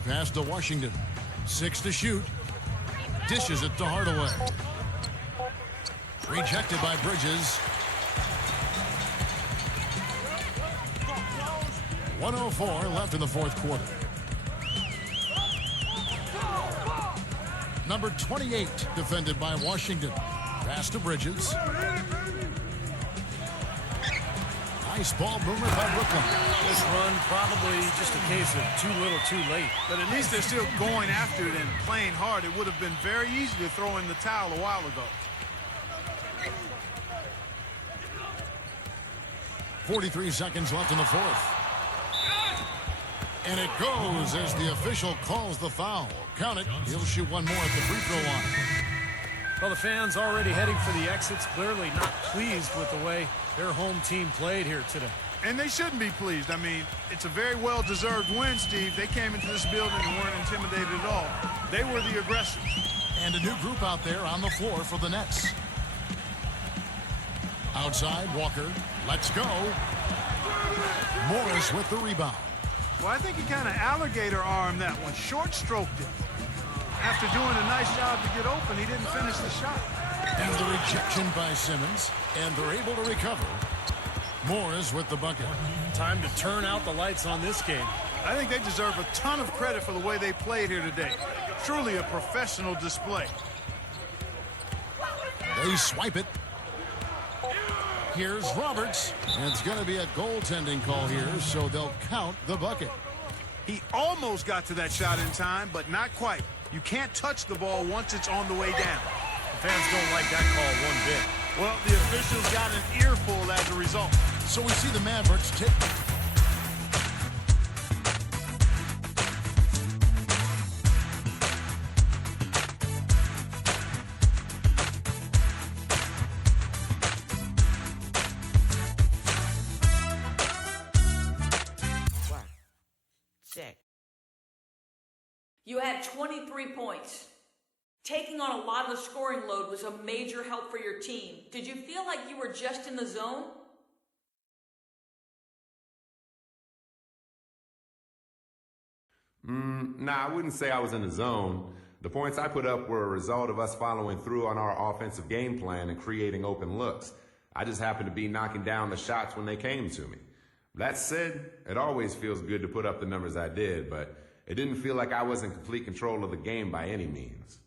Pass to Washington. 6 to shoot. Dishes it to Hardaway. Rejected by Bridges. 1:04 left in the 4th quarter. Number 28 defended by Washington. Pass to Bridges. Nice ball movement by Brooklyn. This run probably just a case of too little too late. But at least they're still going after it and playing hard. It would have been very easy to throw in the towel a while ago. 43 seconds left in the 4th. And it goes as the official calls the foul. Count it. He'll shoot 1 more at the free throw line. Well, the fans already heading for the exits, clearly not pleased with the way their home team played here today. And they shouldn't be pleased. I mean, it's a very well-deserved win, Steve. They came into this building and weren't intimidated at all. They were the aggressors. And a new group out there on the floor for the Nets. Outside, Walker. Let's go. Morris with the rebound. Well, I think he kind of alligator armed that one. Short stroked it. After doing a nice job to get open, he didn't finish the shot. And the rejection by Simmons. And they're able to recover. Morris with the bucket. Time to turn out the lights on this game. I think they deserve a ton of credit for the way they played here today. Truly a professional display. They swipe it. Here's Roberts. And it's going to be a goaltending call here, so they'll count the bucket. He almost got to that shot in time, but not quite. You can't touch the ball once it's on the way down. The fans don't like that call one bit. Well, the officials got an earful as a result. So we see the Mavericks take... You had 23 points. Taking on a lot of the scoring load was a major help for your team. Did you feel like you were just in the zone? Nah, I wouldn't say I was in the zone. The points I put up were a result of us following through on our offensive game plan and creating open looks. I just happened to be knocking down the shots when they came to me. That said, it always feels good to put up the numbers I did, but it didn't feel like I was in complete control of the game by any means.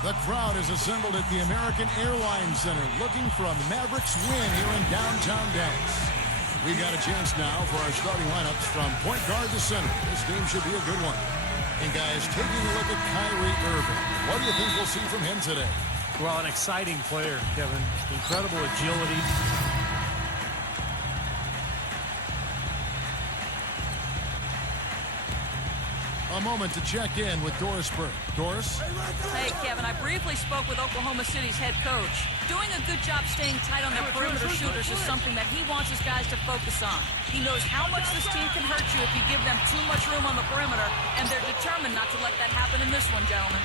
The crowd is assembled at the American Airlines Center looking for a Mavericks win here in downtown Dallas. We got a chance now for our starting lineups from point guard to center. This game should be a good one. And guys, taking a look at Kyrie Irving, what do you think we'll see from him today? Well, an exciting player, Kevin. Incredible agility. A moment to check in with Doris Burke. Doris? Hey, Kevin, I briefly spoke with Oklahoma City's head coach. Doing a good job staying tight on their perimeter shooters is something that he wants his guys to focus on. He knows how much this team can hurt you if you give them too much room on the perimeter, and they're determined not to let that happen in this one, gentlemen.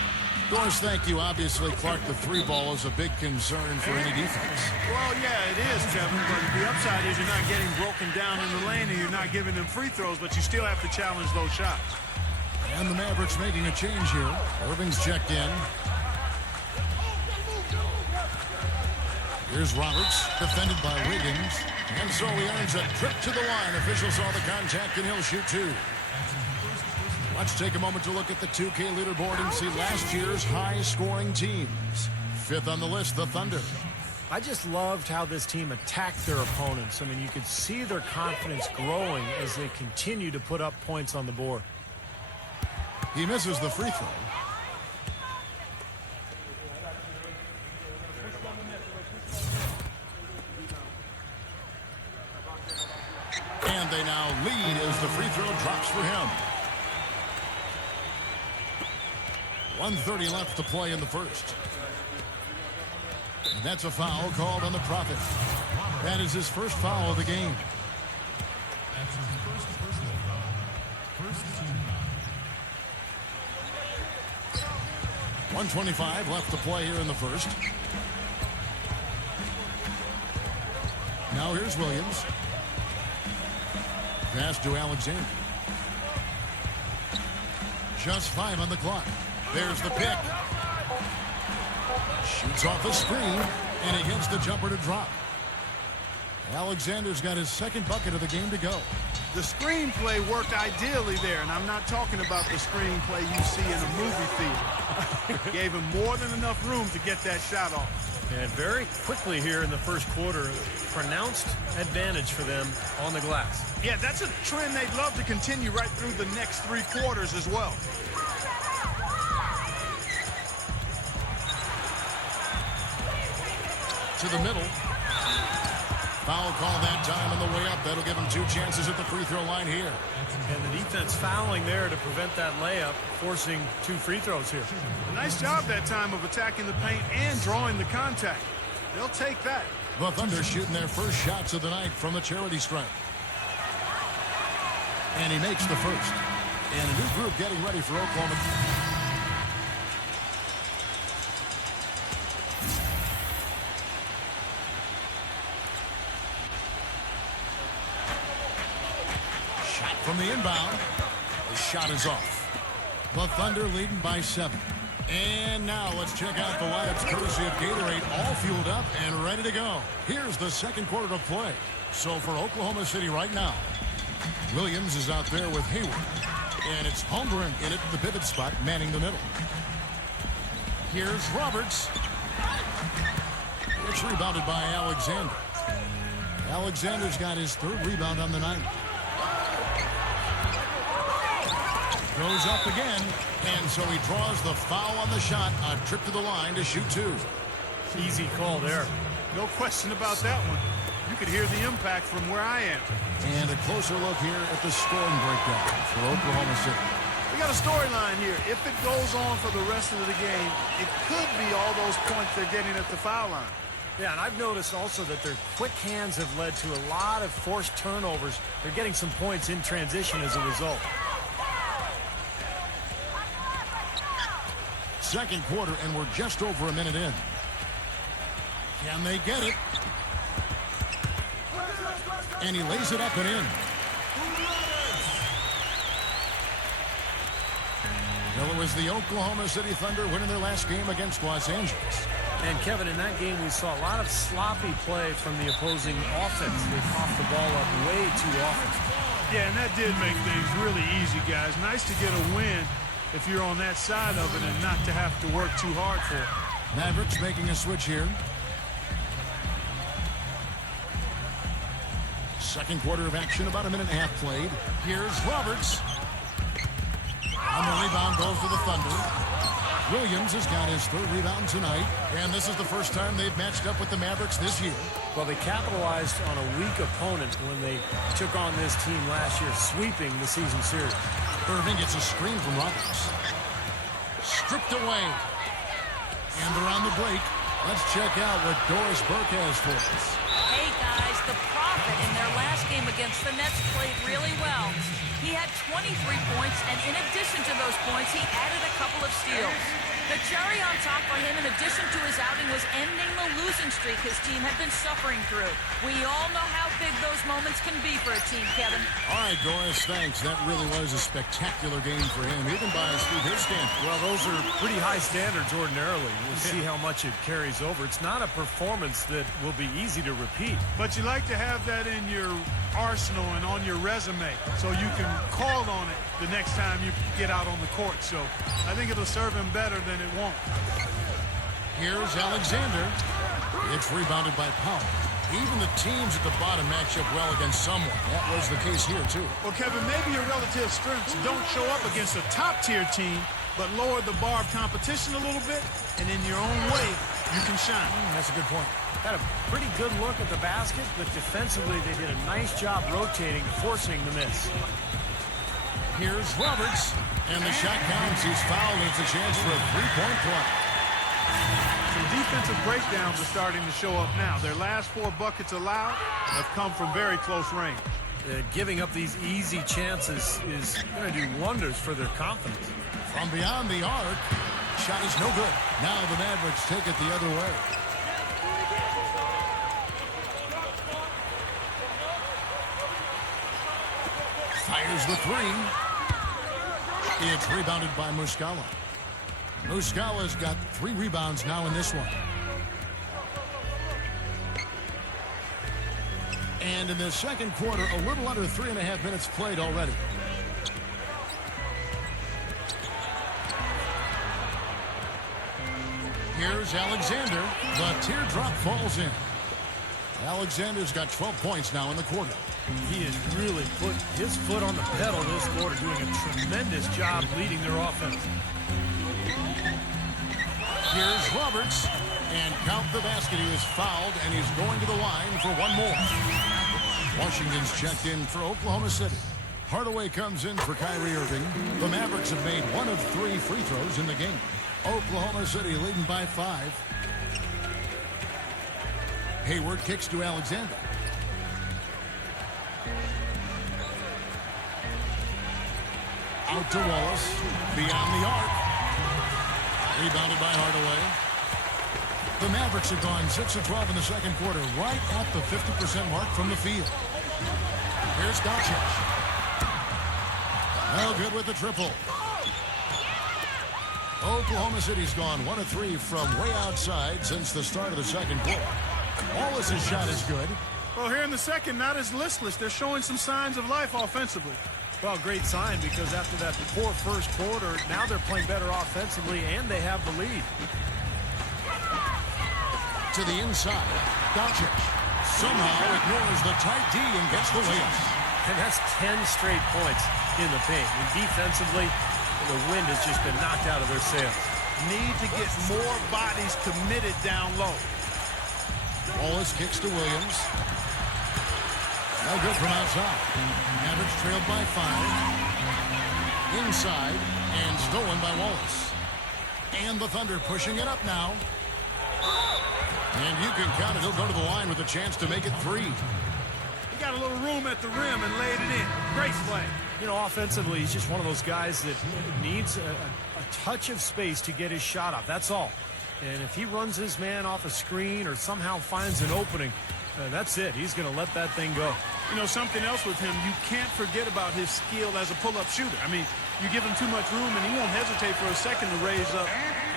Doris, thank you. Obviously, Clark, the three ball is a big concern for any defense. Well, yeah, it is, Kevin, but the upside is you're not getting broken down in the lane and you're not giving them free throws, but you still have to challenge those shots. And the Mavericks making a change here. Irving's checked in. Here's Roberts, defended by Wiggins. And so he earns a trip to the line. Officials saw the contact, and he'll shoot two. Let's take a moment to look at the 2K leaderboard and see last year's high-scoring teams. Fifth on the list, the Thunder. I just loved how this team attacked their opponents. I mean, you could see their confidence growing as they continue to put up points on the board. He misses the free throw. And they now lead as the free throw drops for him. 1:30 left to play in the first. And that's a foul called on the Prophet. That is his first foul of the game. That's his first personal foul. First team foul. 1:25 left to play here in the first. Now here's Williams. Pass to Alexander. Just 5 on the clock. There's the pick. Shoots off a screen, and he gets the jumper to drop. Alexander's got his second bucket of the game to go. The screenplay worked ideally there, and I'm not talking about the screenplay you see in a movie theater. Gave him more than enough room to get that shot off. And very quickly here in the first quarter, pronounced advantage for them on the glass. Yeah, that's a trend they'd love to continue right through the next 3 quarters as well. To the middle. Foul call that time on the way up. That'll give him 2 chances at the free throw line here. And the defense fouling there to prevent that layup, forcing 2 free throws here. A nice job that time of attacking the paint and drawing the contact. They'll take that. The Thunder shooting their first shots of the night from the charity stripe. And he makes the first. And a new group getting ready for Oklahoma. From the inbound, the shot is off. The Thunder leading by 7. And now let's check out the lineups courtesy of Gatorade, all fueled up and ready to go. Here's the second quarter of play. So for Oklahoma City right now, Williams is out there with Hayward. And it's Holmgren in at the pivot spot, manning the middle. Here's Roberts. It's rebounded by Alexander. Alexander's got his 3rd rebound on the night. Goes up again, and so he draws the foul on the shot. A trip to the line to shoot two. Easy call there. No question about that one. You could hear the impact from where I am. And a closer look here at the scoring breakdown for Oklahoma City. We got a storyline here. If it goes on for the rest of the game, it could be all those points they're getting at the foul line. Yeah, and I've noticed also that their quick hands have led to a lot of forced turnovers. They're getting some points in transition as a result. Second quarter, and we're just over a minute in. Can they get it? And he lays it up and in. Well, it was the Oklahoma City Thunder winning their last game against Los Angeles. And, Kevin, in that game, we saw a lot of sloppy play from the opposing offense. They coughed the ball up way too often. Yeah, and that did make things really easy, guys. Nice to get a win if you're on that side of it and not to have to work too hard for it. Mavericks making a switch here. Second quarter of action, about a minute and a half played. Here's Roberts. And the rebound goes to the Thunder. Williams has got his third rebound tonight. And this is the first time they've matched up with the Mavericks this year. Well, they capitalized on a weak opponent when they took on this team last year, sweeping the season series. Irving gets a screen from Roberts. Stripped away. And they're on the break. Let's check out what Doris Burke has for us. Hey, guys, the Prophet in their last game against the Nets played really well. He had 23 points, and in addition to those points, he added a couple of steals. The cherry on top for him, in addition to his outing, was ending the losing streak his team had been suffering through. We all know how big those moments can be for a team, Kevin. All right, Doris, thanks. That really was a spectacular game for him, even by his standards. Well, those are pretty high standards ordinarily. We'll see how much it carries over. It's not a performance that will be easy to repeat. But you like to have that in your arsenal and on your resume so you can call on it the next time you get out on the court. So I think it'll serve him better than it won't. Here's Alexander. It's rebounded by Powell. Even the teams at the bottom match up well against someone. That was the case here, too. Well, Kevin, maybe your relative strengths don't show up against a top-tier team, but lower the bar of competition a little bit, and in your own way, you can shine. That's a good point. Had a pretty good look at the basket, but defensively they did a nice job rotating, forcing the miss. Here's Roberts, and the shot counts. He's fouled. It's a chance for a three-point play. Some defensive breakdowns are starting to show up now. Their last 4 buckets allowed have come from very close range. Giving up these easy chances is going to do wonders for their confidence. From beyond the arc, shot is no good. Now the Mavericks take it the other way. Fires the three. It's rebounded by Muscala. Muscala's got 3 rebounds now in this one. And in the second quarter, a little under 3.5 minutes played already. Here's Alexander. The teardrop falls in. Alexander's got 12 points now in the quarter. He has really put his foot on the pedal this quarter, doing a tremendous job leading their offense. Here's Roberts, and count the basket. He was fouled, and he's going to the line for one more. Washington's checked in for Oklahoma City. Hardaway comes in for Kyrie Irving. The Mavericks have made 1 of 3 free throws in the game. Oklahoma City leading by 5. Hayward kicks to Alexander. Out to Wallace. Beyond the arc. Rebounded by Hardaway. The Mavericks have gone 6 of 12 in the second quarter, right at the 50% mark from the field. Here's Doncic. No good with the triple. Oklahoma City's gone 1 of 3 from way outside since the start of the second quarter. Wallace's shot is good. Well, here in the second, not as listless. They're showing some signs of life offensively. Well, great sign, because after that poor first quarter, now they're playing better offensively, and they have the lead. To the inside, Doncic somehow ignores the tight D and gets the layup. And that's 10 straight points. in the paint. And defensively, the wind has just been knocked out of their sails. Need to get more bodies committed down low. Wallace kicks to Williams. No good from outside. Mavericks trailed by 5. Inside and stolen by Wallace. And the Thunder pushing it up now. And you can count it. He'll go to the line with a chance to make it 3. He got a little room at the rim and laid it in. Great play. You know, offensively, he's just one of those guys that needs a touch of space to get his shot off. That's all. And if he runs his man off a screen or somehow finds an opening, that's it. He's going to let that thing go. You know, something else with him, you can't forget about his skill as a pull-up shooter. I mean, you give him too much room, and he won't hesitate for a second to raise up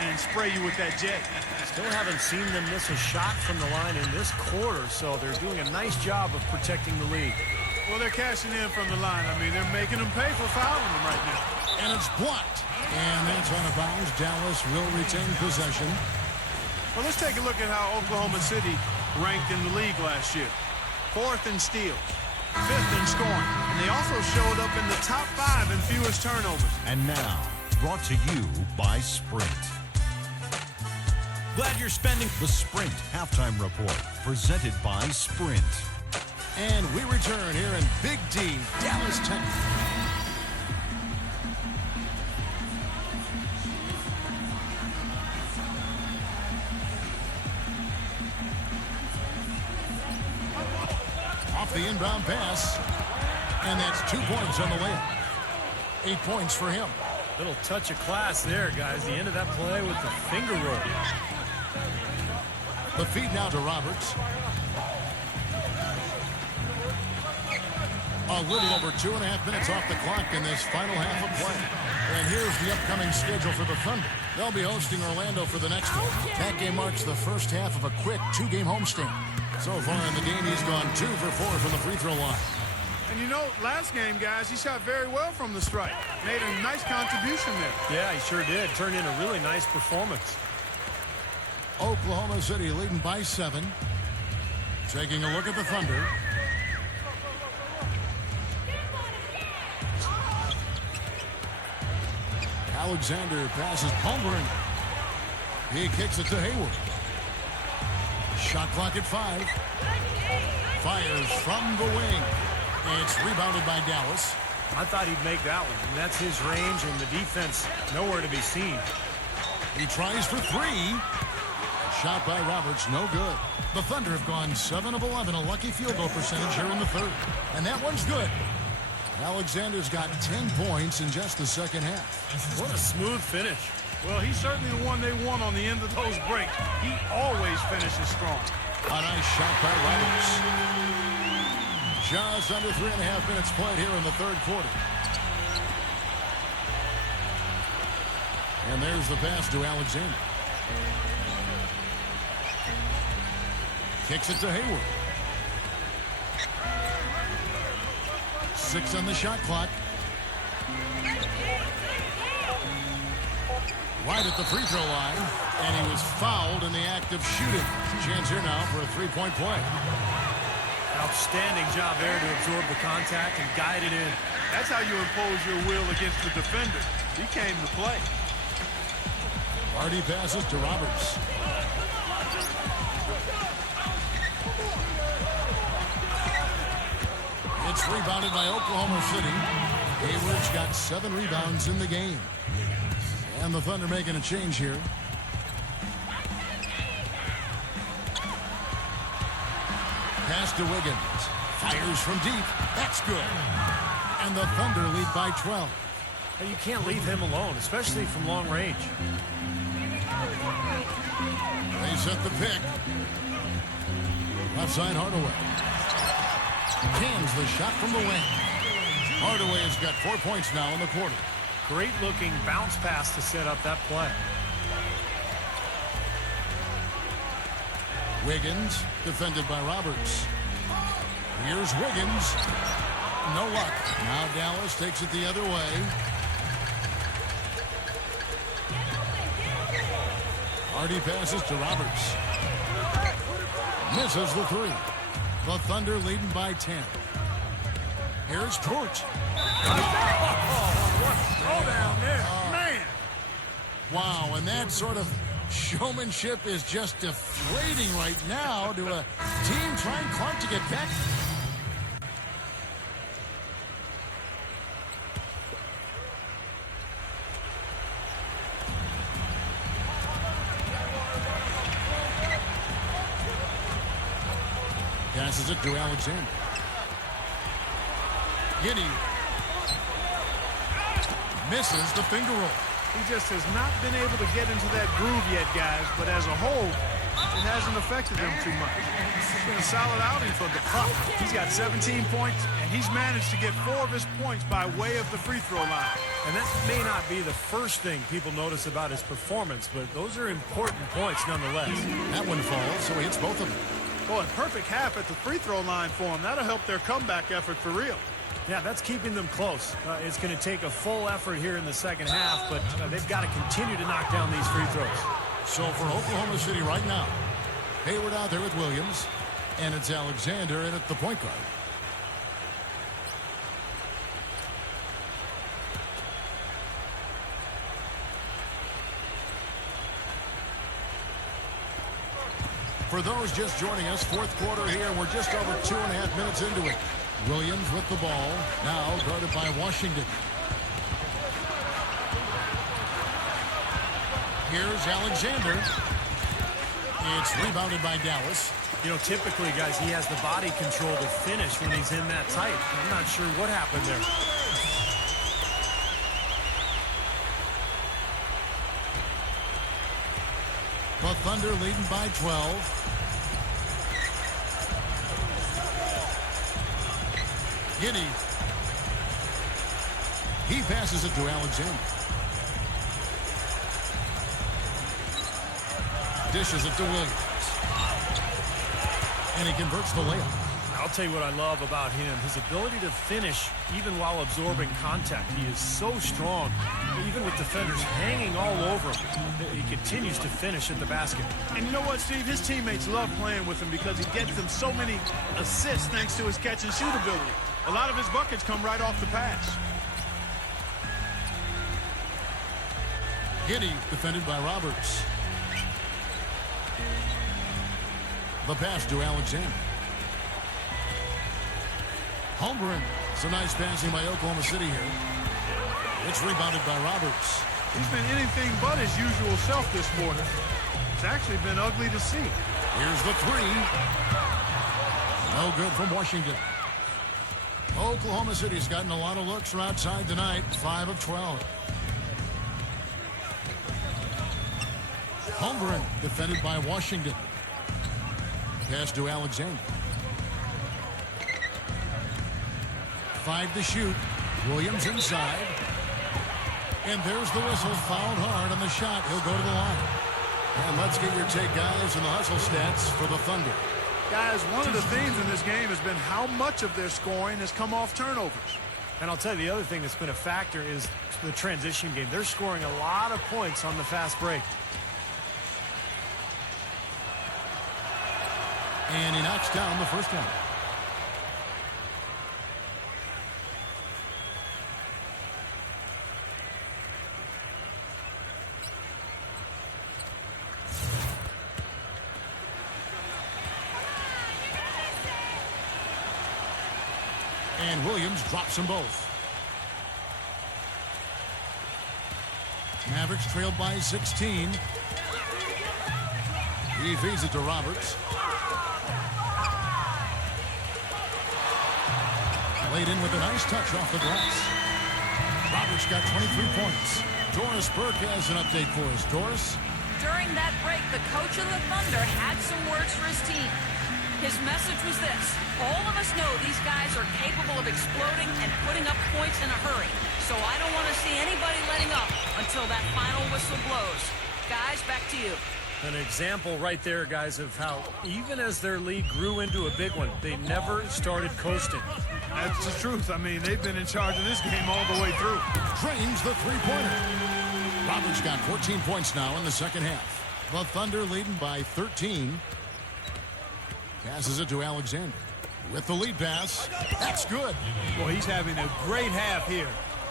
and spray you with that jet. Still haven't seen them miss a shot from the line in this quarter, so they're doing a nice job of protecting the lead. Well, they're cashing in from the line. I mean, they're making them pay for fouling them right now. And it's blocked. And that's out of bounds. Dallas will retain possession. Well, let's take a look at how Oklahoma City ranked in the league last year. 4th in steals, 5th in scoring. And they also showed up in the top 5 in fewest turnovers. And now, brought to you by Sprint. Glad you're spending The Sprint Halftime Report, presented by Sprint. And we return here in Big D, Dallas, Texas. Off the inbound pass. And that's 2 points on the layup. 8 points for him. Little touch of class there, guys. The end of that play with the finger roll. The feed now to Roberts. A little over 2.5 minutes off the clock in this final half of play. And here's the upcoming schedule for the Thunder. They'll be hosting Orlando for the next one. That game marks the first half of a quick 2-game homestand. So far in the game, he's gone 2 for 4 from the free throw line. And you know, last game, guys, he shot very well from the stripe. Made a nice contribution there. Yeah, he sure did. Turned in a really nice performance. Oklahoma City leading by 7. Taking a look at the Thunder. Alexander passes Holmgren. He kicks it to Hayward. Shot clock at 5. Fires from the wing. It's rebounded by Dallas. I thought he'd make that one. And that's his range, and the defense nowhere to be seen. He tries for 3. Shot by Roberts, no good. The Thunder have gone 7 of 11, a lucky field goal percentage here in the third. And that one's good. Alexander's got 10 points in just the second half. What a smooth finish. Well, he's certainly the one they want on the end of those breaks. He always finishes strong. A nice shot by Roberts. Just under 3.5 minutes played here in the third quarter. And there's the pass to Alexander. Kicks it to Hayward. 6 on the shot clock. Right at the free throw line, and he was fouled in the act of shooting. Chance here now for a 3-point play. Outstanding job there to absorb the contact and guide it in. That's how you impose your will against the defender. He came to play. Hardy passes to Roberts. It's rebounded by Oklahoma City. Hayward's got 7 rebounds in the game. And the Thunder making a change here. Pass to Wiggins. Fires from deep. That's good. And the Thunder lead by 12. You can't leave him alone, especially from long range. They set the pick. Left side Hardaway. Cans the shot from the wing. Hardaway has got 4 points now in the quarter. Great looking bounce pass to set up that play. Wiggins defended by Roberts. Here's Wiggins. No luck. Now Dallas takes it the other way. Hardy passes to Roberts. Misses the 3. The Thunder leading by 10. Here's Torch. Throw down there. Man. Wow, and that sort of showmanship is just deflating right now to a team trying hard to get back. Passes it to Alexander. Giddy misses the finger roll. He just has not been able to get into that groove yet, guys, but as a whole, it hasn't affected him too much. It's been a solid outing for the pup. He's got 17 points, and he's managed to get 4 of his points by way of the free throw line. And that may not be the first thing people notice about his performance, but those are important points nonetheless. That one falls, so he hits both of them. Boy, perfect half at the free throw line for him. That'll help their comeback effort for real. Yeah, that's keeping them close. It's going to take a full effort here in the second half, but they've got to continue to knock down these free throws. So for Oklahoma City right now, Hayward out there with Williams, and it's Alexander in at the point guard. For those just joining us, fourth quarter here. We're just over 2.5 minutes into it. Williams with the ball, now guarded by Washington. Here's Alexander. It's rebounded by Dallas. You know, typically, guys, he has the body control to finish when he's in that tight. I'm not sure what happened there. The Thunder leading by 12. Giddy. He passes it to Alexander. Dishes it to Williams. And he converts the layup. I'll tell you what I love about him, his ability to finish even while absorbing contact. He is so strong, even with defenders hanging all over him. He continues to finish at the basket. And you know what, Steve? His teammates love playing with him because he gets them so many assists thanks to his catch and shoot ability. A lot of his buckets come right off the pass. Giddy defended by Roberts. The pass to Alexander. Holmgren. Some nice passing by Oklahoma City here. It's rebounded by Roberts. He's been anything but his usual self this quarter. It's actually been ugly to see. Here's the three. No good from Washington. Oklahoma City's gotten a lot of looks from outside tonight. 5 of 12. Holmgren defended by Washington. Pass to Alexander. 5 to shoot. Williams inside. And there's the whistle. Fouled hard on the shot. He'll go to the line. And let's get your take, guys, on the hustle stats for the Thunder. Guys, one of the themes in this game has been how much of their scoring has come off turnovers. And I'll tell you, the other thing that's been a factor is the transition game. They're scoring a lot of points on the fast break. And he knocks down the first one. And Williams drops them both. Mavericks trailed by 16. He feeds it to Roberts. Laid in with a nice touch off the glass. Roberts got 23 points. Doris Burke has an update for us. Doris? During that break, the coach of the Thunder had some words for his team. His message was this: all of us know these guys are capable of exploding and putting up points in a hurry. So I don't want to see anybody letting up until that final whistle blows. Guys, back to you. An example right there, guys, of how even as their lead grew into a big one, they never started coasting. That's the truth. I mean, they've been in charge of this game all the way through. Drains the three-pointer. Roberts got 14 points now in the second half. The Thunder leading by 13. Passes it to Alexander. with the lead pass. That's good. Well, he's having a great half here.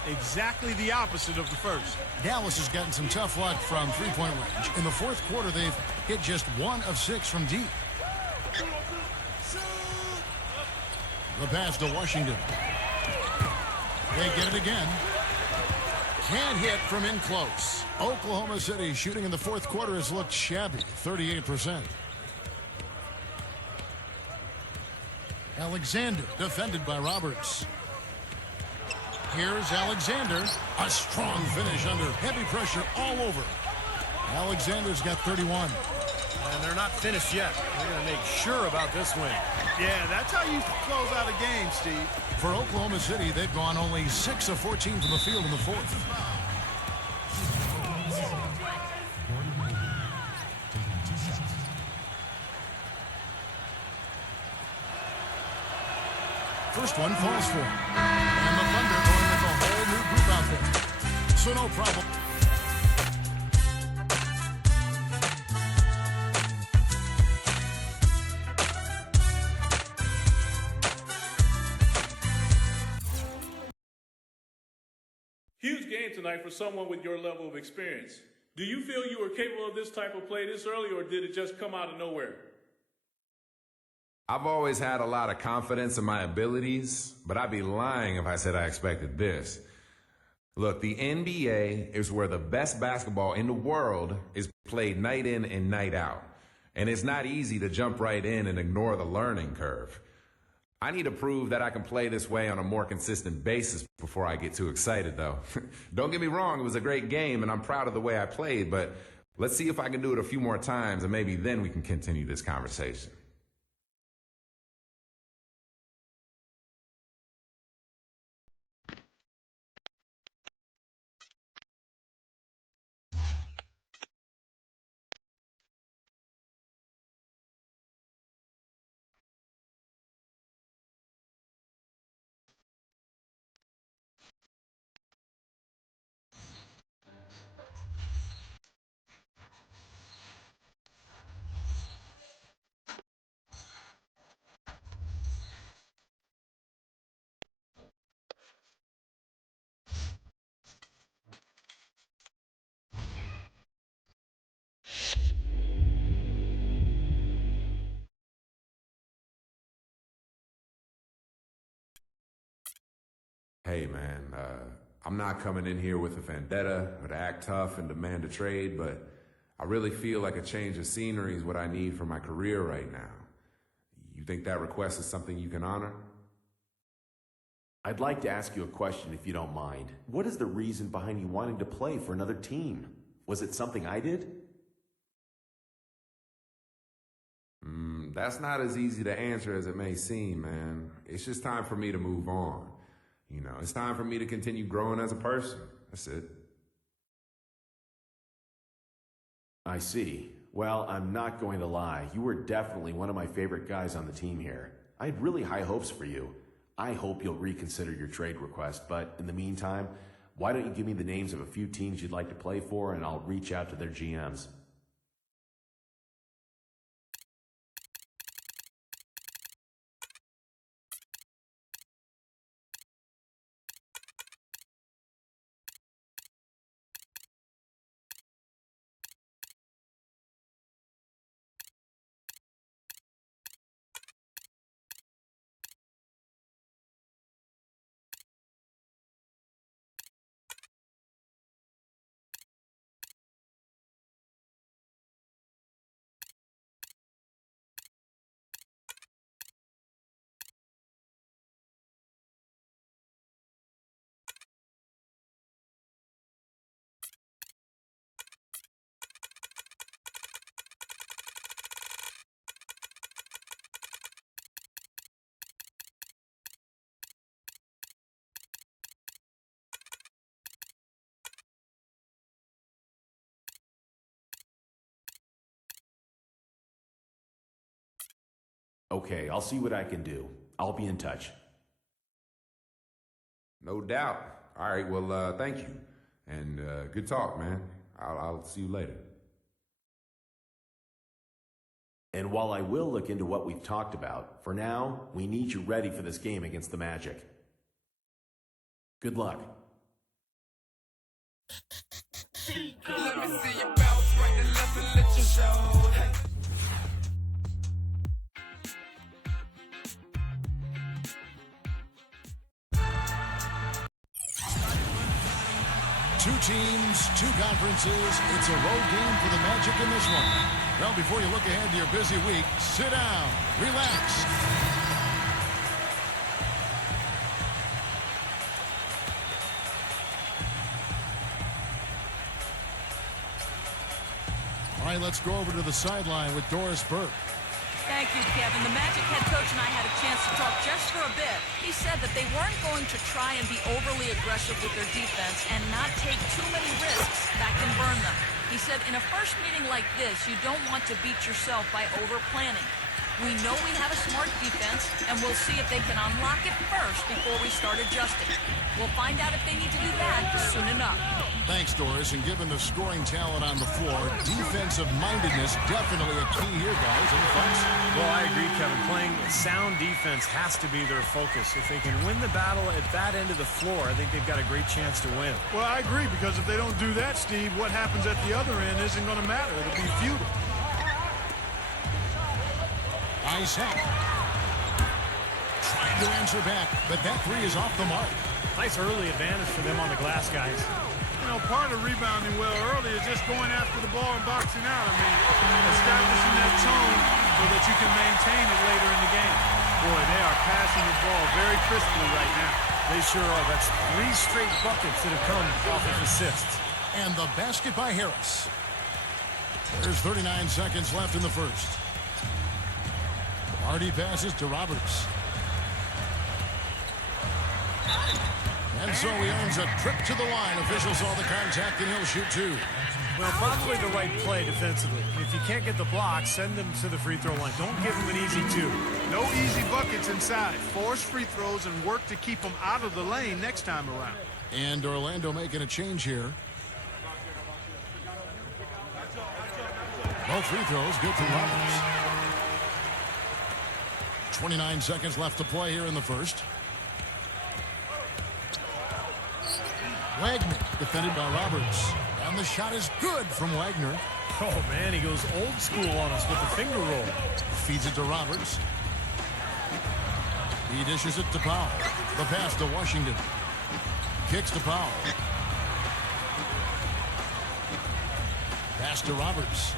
Exactly the opposite of the first. Dallas has gotten some tough luck from three-point range. In the fourth quarter, they've hit just 1 of 6 from deep. The pass to Washington. They get it again. Can't hit from in close. Oklahoma City shooting in the fourth quarter has looked shabby, 38%. Alexander defended by Roberts. Here's Alexander. A strong finish under heavy pressure all over. Alexander's got 31. And they're not finished yet. They're going to make sure about this win. Yeah, that's how you close out a game, Steve. For Oklahoma City, they've gone only 6 of 14 from the field in the fourth. First one falls for him. And the Thunder going with a whole new group out there. So no problem. Huge game tonight for someone with your level of experience. Do you feel you were capable of this type of play this early, or did it just come out of nowhere? I've always had a lot of confidence in my abilities, but I'd be lying if I said I expected this. Look, the NBA is where the best basketball in the world is played night in and night out. And it's not easy to jump right in and ignore the learning curve. I need to prove that I can play this way on a more consistent basis before I get too excited, though. Don't get me wrong, it was a great game, and I'm proud of the way I played, but let's see if I can do it a few more times, and maybe then we can continue this conversation. Hey, man, I'm not coming in here with a vendetta or to act tough and demand a trade, but I really feel like a change of scenery is what I need for my career right now. You think that request is something you can honor? I'd like to ask you a question if you don't mind. What is the reason behind you wanting to play for another team? Was it something I did? That's not as easy to answer as it may seem, man. It's just time for me to move on. You know, it's time for me to continue growing as a person. That's it. I see. Well, I'm not going to lie. You were definitely one of my favorite guys on the team here. I had really high hopes for you. I hope you'll reconsider your trade request, but in the meantime, why don't you give me the names of a few teams you'd like to play for, and I'll reach out to their GMs. Okay, I'll see what I can do. I'll be in touch. No doubt. All right, well, thank you. And good talk, man. I'll see you later. And while I will look into what we've talked about, for now, we need you ready for this game against the Magic. Good luck. Let me see your bounce right and let you show. Two teams, two conferences. It's a road game for the Magic in this one. Well, before you look ahead to your busy week, sit down, relax. All right, let's go over to the sideline with Doris Burke. Thank you, Kevin. The Magic head coach and I had a chance to talk just for a bit. He said that they weren't going to try and be overly aggressive with their defense and not take too many risks that can burn them. He said in a first meeting like this, you don't want to beat yourself by over-planning. We know we have a smart defense, and we'll see if they can unlock it first before we start adjusting. We'll find out if they need to do that soon enough. Thanks, Doris. And given the scoring talent on the floor, defensive mindedness definitely a key here, guys. Any thoughts? Well, I agree, Kevin. Playing sound defense has to be their focus. If they can win the battle at that end of the floor, I think they've got a great chance to win. Well, I agree, because if they don't do that, Steve, what happens at the other end isn't going to matter. It'll be futile. Isaac trying to answer back, but that three is off the mark. Nice early advantage for them on the glass, guys. You know, part of rebounding well early is just going after the ball and boxing out. I mean, establishing that tone so that you can maintain it later in the game. Boy, they are passing the ball very crisply right now. They sure are. That's 3 straight buckets that have come off of assists. And the basket by Harris. There's 39 seconds left in the first. Hardy passes to Roberts. And so he earns a trip to the line. Officials saw the contact, and he'll shoot 2. Well, probably the right play defensively. If you can't get the block, send them to the free throw line. Don't give them an easy 2. No easy buckets inside. Force free throws and work to keep them out of the lane next time around. And Orlando making a change here. Both free throws good for Roberts. 29 seconds left to play here in the first. Wagner defended by Roberts. And the shot is good from Wagner. Oh, man, he goes old school on us with the finger roll. Feeds it to Roberts. He dishes it to Powell. The pass to Washington. Kicks to Powell. Pass to Roberts.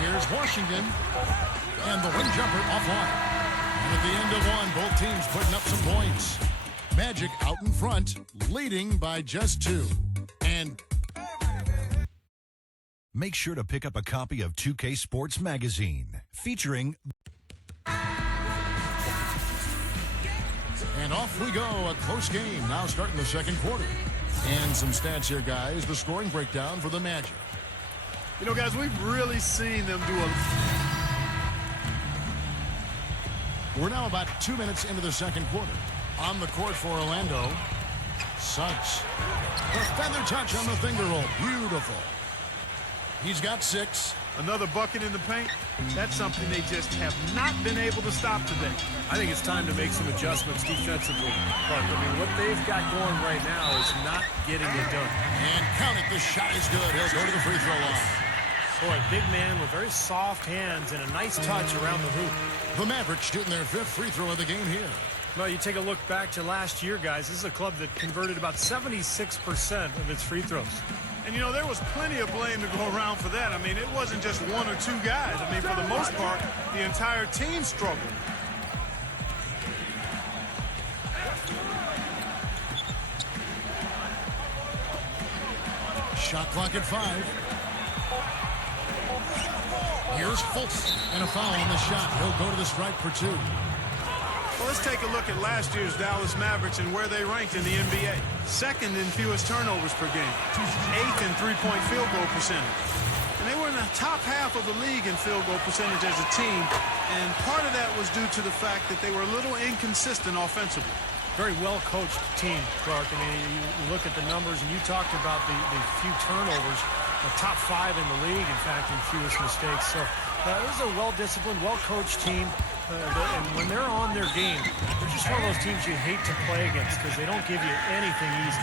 Here's Washington. And the wing jumper offline. And at the end of one, both teams putting up some points. Magic out in front, leading by just 2. And make sure to pick up a copy of 2K Sports Magazine, featuring... And off we go, a close game, now starting the second quarter. And some stats here, guys, the scoring breakdown for the Magic. You know, guys, we've really seen them do a... We're now about 2 minutes into the second quarter. On the court for Orlando, Suggs. The feather touch on the finger roll. Beautiful. He's got 6. Another bucket in the paint. That's something they just have not been able to stop today. I think it's time to make some adjustments defensively. But, I mean, what they've got going right now is not getting it done. And count it. The shot is good. He'll go to the free throw line. Boy, big man with very soft hands and a nice touch around the hoop. The Mavericks shooting their 5th free throw of the game here. Well, you take a look back to last year, guys. This is a club that converted about 76% of its free throws. And, you know, there was plenty of blame to go around for that. I mean, it wasn't just 1 or 2 guys. I mean, for the most part, the entire team struggled. Shot clock at 5. Here's Fultz, and a foul on the shot. He'll go to the stripe for 2. Well, let's take a look at last year's Dallas Mavericks and where they ranked in the NBA. 2nd in fewest turnovers per game. 8th in three-point field goal percentage. And they were in the top half of the league in field goal percentage as a team. And part of that was due to the fact that they were a little inconsistent offensively. Very well-coached team, Clark. I mean, you look at the numbers, and you talked about the few turnovers. a top 5 in the league, in fact, in fewest mistakes. So this is a well-disciplined, well-coached team. And when they're on their game, they're just one of those teams you hate to play against because they don't give you anything easy.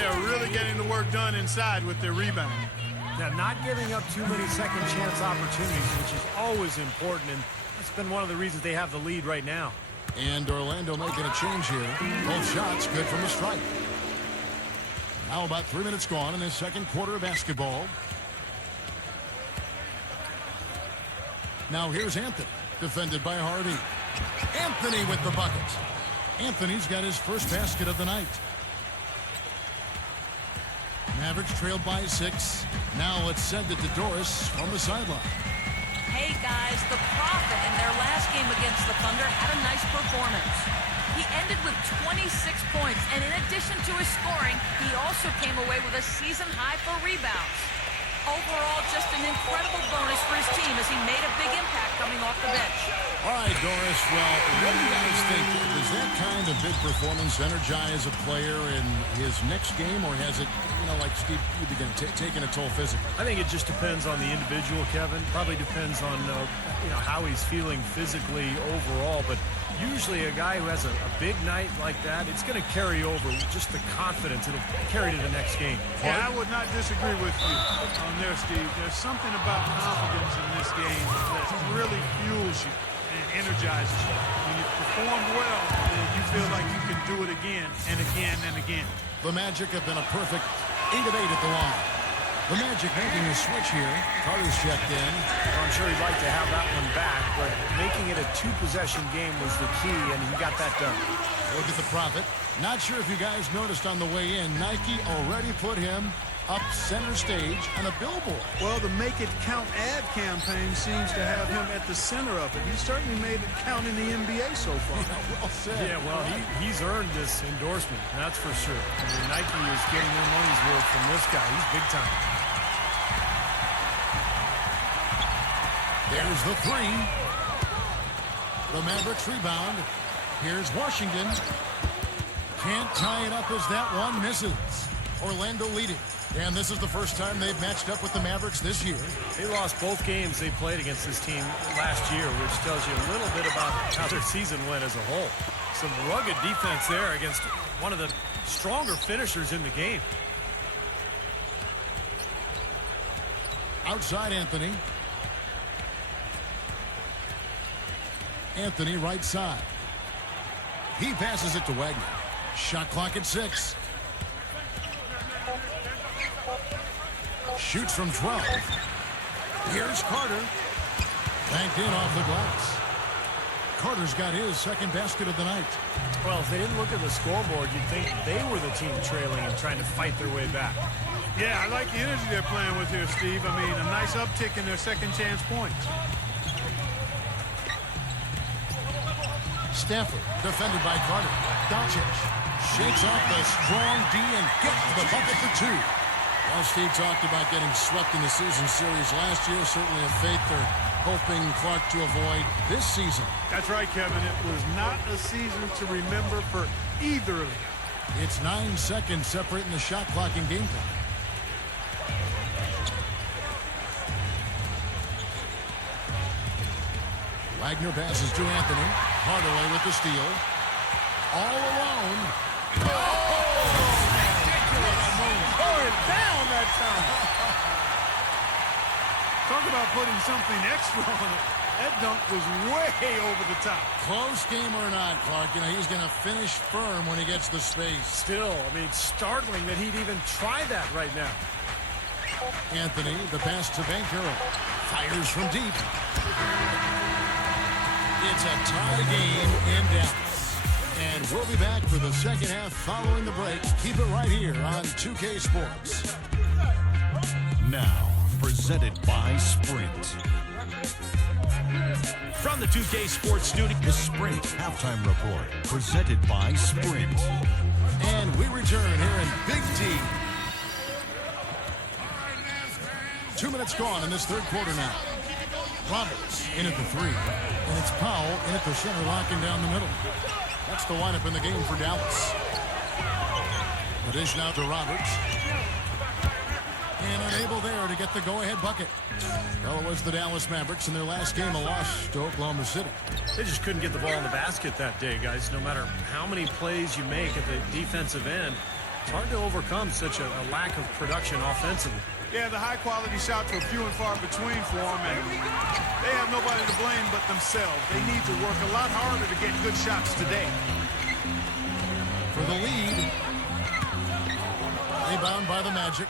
They're really getting the work done inside with their rebound. Now, not giving up too many second chance opportunities, which is always important, and that's been one of the reasons they have the lead right now. And Orlando making a change here. Both shots good from the strike. Now about 3 minutes gone in the second quarter of basketball. Now here's Anthony, defended by Hardy. Anthony with the bucket. Anthony's got his first basket of the night. Mavericks trailed by 6. Now let's send it to Doris from the sideline. Hey guys, the Prophet in their last game against the Thunder had a nice performance. He ended with 26 points, and in addition to his scoring, he also came away with a season high for rebounds. Overall, just an incredible bonus for his team as he made a big impact coming off the bench. All right, Doris, well, what do you guys think? Does that kind of big performance energize a player in his next game, or has it, like Steve, you begin taking a toll physically? I think it just depends on the individual, Kevin. Probably depends on, how he's feeling physically overall, but usually a guy who has a big night like that, it's going to carry over just the confidence. It'll carry to the next game. Yeah, I would not disagree with you on there, Steve. There's something about confidence in this game that really fuels you and energizes you. When you perform well, then you feel like you can do it again and again and again. The Magic have been a perfect 8 of 8 at the line. The Magic making a switch here. Carter's checked in. Well, I'm sure he'd like to have that one back, but making it a 2-possession game was the key, and he got that done. Look at the Prophet. Not sure if you guys noticed on the way in, Nike already put him up center stage on a billboard. Well, the Make It Count ad campaign seems to have him at the center of it. He certainly made it count in the NBA so far. Yeah, well said. Yeah, well, he's earned this endorsement, that's for sure. I mean, Nike is getting their money's worth from this guy. He's big time. There's the 3. The Mavericks rebound. Here's Washington. Can't tie it up as that one misses. Orlando leading. And this is the first time they've matched up with the Mavericks this year. They lost both games they played against this team last year, which tells you a little bit about how their season went as a whole. Some rugged defense there against one of the stronger finishers in the game. Outside Anthony. Anthony right side. He passes it to Wagner. Shot clock at 6. Shoots from 12. Here's Carter. Banked in off the glass. Carter's got his second basket of the night. Well, if they didn't look at the scoreboard, you'd think they were the team trailing and trying to fight their way back. Yeah, I like the energy they're playing with here, Steve. I mean, a nice uptick in their second chance points. Stanford, defended by Carter. Doncic shakes off the strong D and gets the bucket for 2. Well, Steve talked about getting swept in the season series last year. Certainly a fate they're hoping Clark to avoid this season. That's right, Kevin. It was not a season to remember for either of them. It's 9 seconds separating the shot clock and game time. Wagner passes to Anthony. Hardaway with the steal. All alone. Ridiculous. Down that time. Talk about putting something extra on it. That dunk was way over the top. Close game or not, Clark, he's going to finish firm when he gets the space. Still, I mean, startling that he'd even try that right now. Anthony, the pass to Banchero. Fires from deep. It's a tie game in Dallas. And we'll be back for the second half following the break. Keep it right here on 2K Sports. Now, presented by Sprint. From the 2K Sports studio, The Sprint Halftime Report, presented by Sprint. And we return here in Big T. 2 minutes gone in this third quarter now. Roberts in at the 3. And it's Powell in at the center, locking down the middle. That's the lineup in the game for Dallas. The dish now to Roberts. And unable there to get the go-ahead bucket. Well, it was the Dallas Mavericks in their last game, a loss to Oklahoma City. They just couldn't get the ball in the basket that day, guys. No matter how many plays you make at the defensive end, it's hard to overcome such a lack of production offensively. Yeah, the high-quality shots were few and far between for them, and they have nobody to blame but themselves. They need to work a lot harder to get good shots today. For the lead, rebound by the Magic.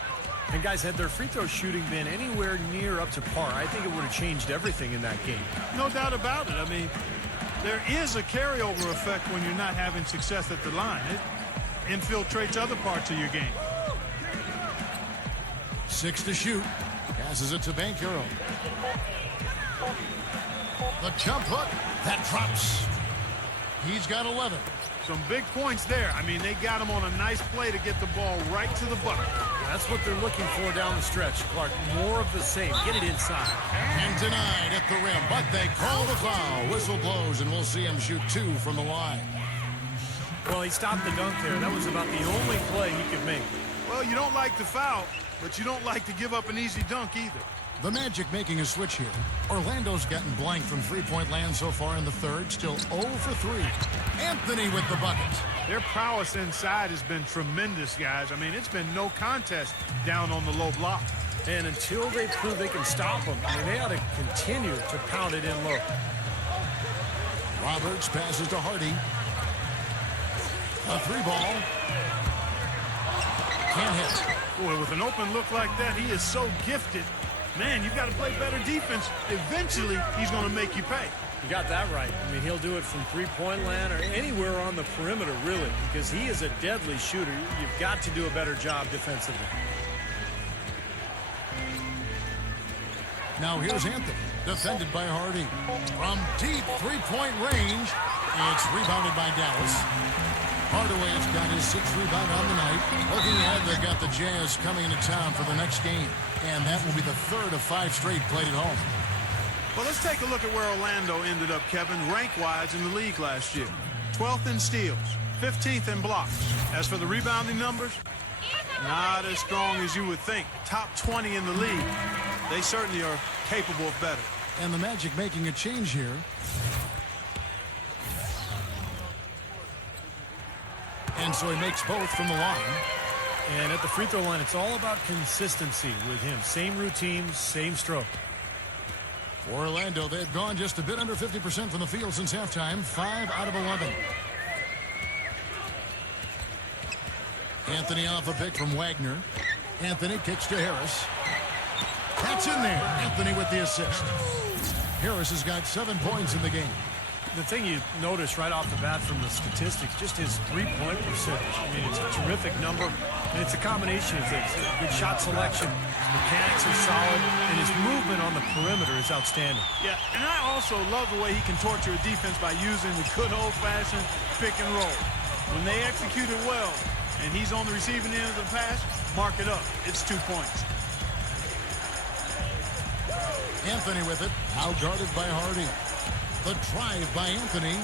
And guys, had their free throw shooting been anywhere near up to par, I think it would have changed everything in that game. No doubt about it. I mean, there is a carryover effect when you're not having success at the line. It infiltrates other parts of your game. 6 to shoot. Passes it to Bankero. The jump hook. That drops. He's got 11. Some big points there. I mean, they got him on a nice play to get the ball right to the bucket. That's what they're looking for down the stretch, Clark. More of the same. Get it inside. And denied at the rim, but they call the foul. Whistle blows, and we'll see him shoot 2 from the line. Well, he stopped the dunk there. That was about the only play he could make. Well, you don't like the foul, but you don't like to give up an easy dunk either. The Magic making a switch here. Orlando's gotten blank from three-point land so far in the third. Still 0 for 3. Anthony with the bucket. Their prowess inside has been tremendous, guys. I mean, it's been no contest down on the low block. And until they prove they can stop them, I mean, they ought to continue to pound it in low. Roberts passes to Hardy. A 3-ball. Can't hit. Boy, with an open look like that, he is so gifted. Man, you've got to play better defense. Eventually, he's going to make you pay. You got that right. I mean, he'll do it from three-point land or anywhere on the perimeter, really, because he is a deadly shooter. You've got to do a better job defensively. Now here's Anthony, defended by Hardy. From deep three-point range, it's rebounded by Dallas. Hardaway has got his 6th rebound on the night. Looking ahead, they've got the Jazz coming into town for the next game. And that will be the 3rd of 5 straight played at home. Well, let's take a look at where Orlando ended up, Kevin, rank-wise in the league last year. 12th in steals, 15th in blocks. As for the rebounding numbers, not as strong as you would think. Top 20 in the league. They certainly are capable of better. And the Magic making a change here. And so he makes both from the line. And at the free throw line, it's all about consistency with him. Same routine, same stroke. For Orlando, they've gone just a bit under 50% from the field since halftime. 5 out of 11. Anthony off a pick from Wagner. Anthony kicks to Harris. That's in there. Anthony with the assist. Harris has got 7 points in the game. The thing you notice right off the bat from the statistics, just his three-point percentage. I mean, it's a terrific number, and it's a combination of things. Good shot selection, his mechanics are solid, and his movement on the perimeter is outstanding. Yeah, and I also love the way he can torture a defense by using the good old-fashioned pick and roll. When they execute it well, and he's on the receiving end of the pass, mark it up. It's 2 points. Anthony with it, out-guarded by Hardy. The drive by Anthony.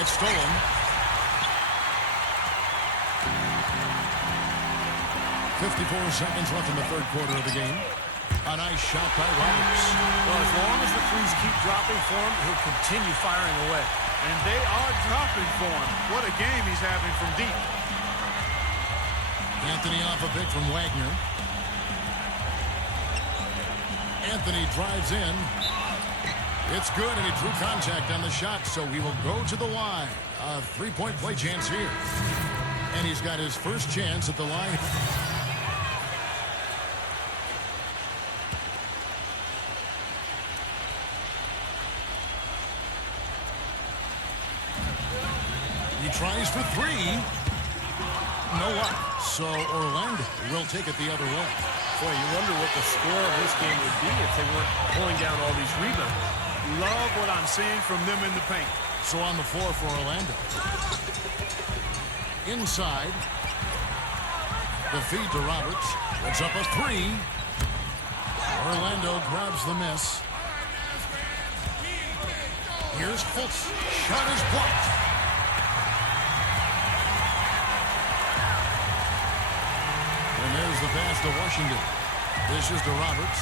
It's stolen. 54 seconds left in the 3rd quarter of the game. A nice shot by Roberts. Well, as long as the threes keep dropping for him, he'll continue firing away. And they are dropping for him. What a game he's having from deep. Anthony off a pick from Wagner. Anthony drives in. It's good, and he drew contact on the shot, so he will go to the line. A 3-point play chance here. And he's got his first chance at the line. He tries for 3. No luck. So Orlando will take it the other way. Boy, you wonder what the score of this game would be if they weren't pulling down all these rebounds. Love what I'm seeing from them in the paint. So on the floor for Orlando. Inside. The feed to Roberts. It's up a 3. Orlando grabs the miss. Here's Fultz. Shot is blocked. the pass to Washington. This is to Roberts.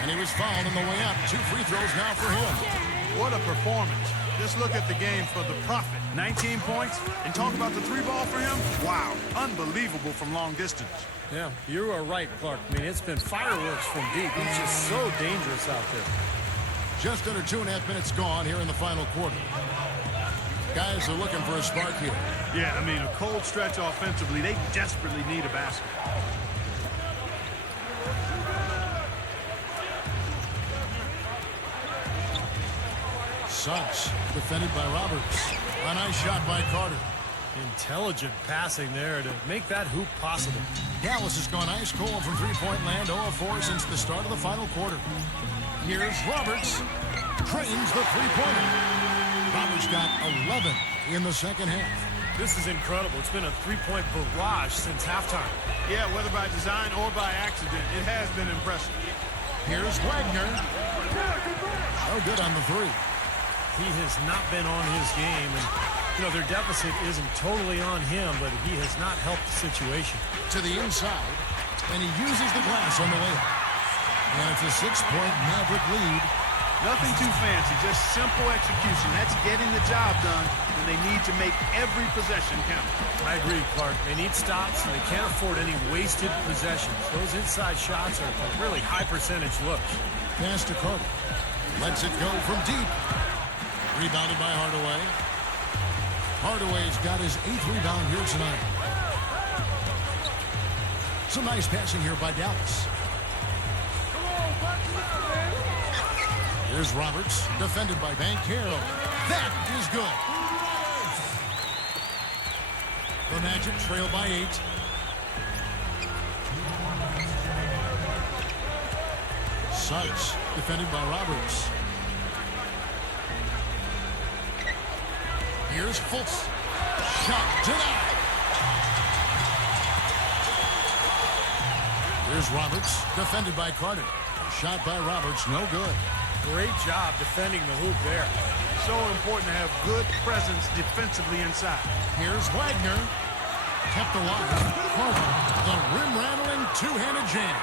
And he was fouled on the way up. 2 free throws now for him. What a performance. Just look at the game for the Prophet. 19 points. And talk about the 3-ball for him. Wow. Unbelievable from long distance. Yeah, you are right, Clark. I mean, it's been fireworks from deep. He's just so dangerous out there. Just under 2.5 minutes gone here in the final quarter. Guys are looking for a spark here. Yeah, I mean, a cold stretch offensively. They desperately need a basket. Suggs, defended by Roberts. A nice shot by Carter. Intelligent passing there to make that hoop possible. Dallas has gone ice cold from three-point land, 0 of 4 since the start of the final quarter. Here's Roberts. Trains the three-pointer. Roberts got 11 in the second half. This is incredible. It's been a three-point barrage since halftime. Yeah, whether by design or by accident, it has been impressive. Here's Wagner. No good on the three. He has not been on his game, and you know, their deficit isn't totally on him, but he has not helped the situation. To the inside, and he uses the glass on the way up. And it's a 6-point Maverick lead. Nothing too fancy, just simple execution. That's getting the job done, and they need to make every possession count. I agree, Clark. They need stops, and they can't afford any wasted possessions. Those inside shots are really high-percentage looks. Pass to Carter. Lets it go from deep. Rebounded by Hardaway. Hardaway's got his 8th rebound here tonight. Some nice passing here by Dallas. Here's Roberts, defended by Banchero. That is good. The Magic trail by 8. Suggs, defended by Roberts. Here's Fultz. Shot denied. Here's Roberts, defended by Carter. Shot by Roberts, no good. Great job defending the hoop there. So important to have good presence defensively inside. Here's Wagner. Kept alive. Carter, the rim-rattling two-handed jam.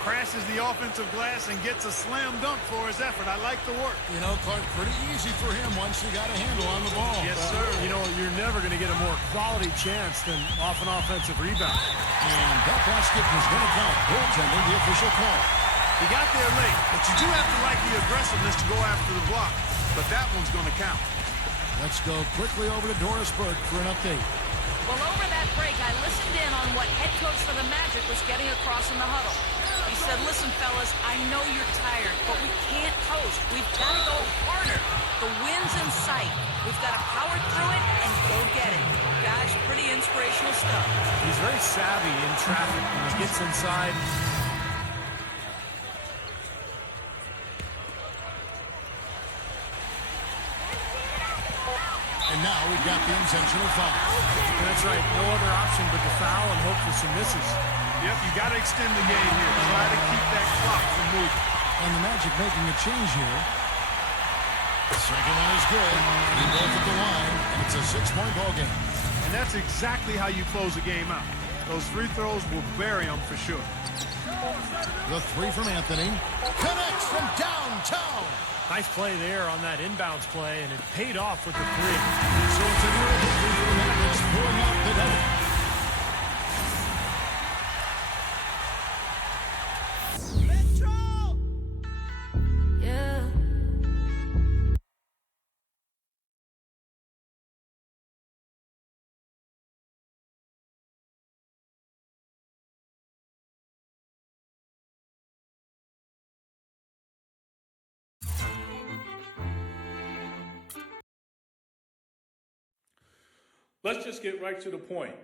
Crashes the offensive glass and gets a slam dunk for his effort. I like the work. You know, Clark, pretty easy for him once he got a handle on the ball. Yes, sir. You know, you're never going to get a more quality chance than off an offensive rebound. And that basket was going to count. Goaltending, the official call. He got there late, but you do have to like the aggressiveness to go after the block. But that one's going to count. Let's go quickly over to Doris Burke for an update. Well, over that break, I listened in on what head coach for the Magic was getting across in the huddle. He said, listen, fellas, I know you're tired, but we can't coast. We've got to go harder. The win's in sight. We've got to power through it and go get it. Guys, pretty inspirational stuff. He's very savvy in traffic when he gets inside. And now we've got the intentional foul. That's right. No other option but to foul and hope for some misses. Yep, you got to extend the game here. Try to keep that clock from moving. And the Magic making a change here. The second one is good. He both at the line, and it's a 6-point ball game. And that's exactly how you close a game out. Those free throws will bury them for sure. The three from Anthony. Connects from downtown. Nice play there on that inbounds play, and it paid off with the three. So it's a real victory for the Mavericks, pulling out the double. Let's just get right to the point.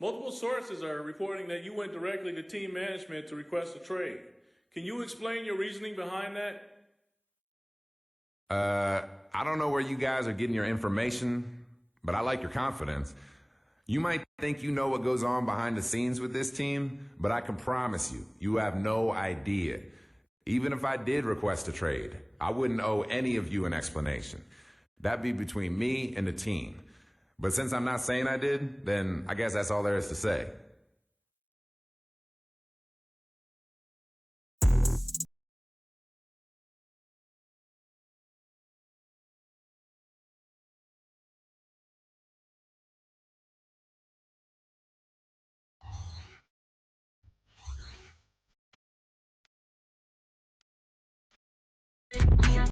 Multiple sources are reporting that you went directly to team management to request a trade. Can you explain your reasoning behind that? I don't know where you guys are getting your information, but I like your confidence. You might think you know what goes on behind the scenes with this team, but I can promise you, you have no idea. Even if I did request a trade, I wouldn't owe any of you an explanation. That'd be between me and the team. But since I'm not saying I did, then I guess that's all there is to say.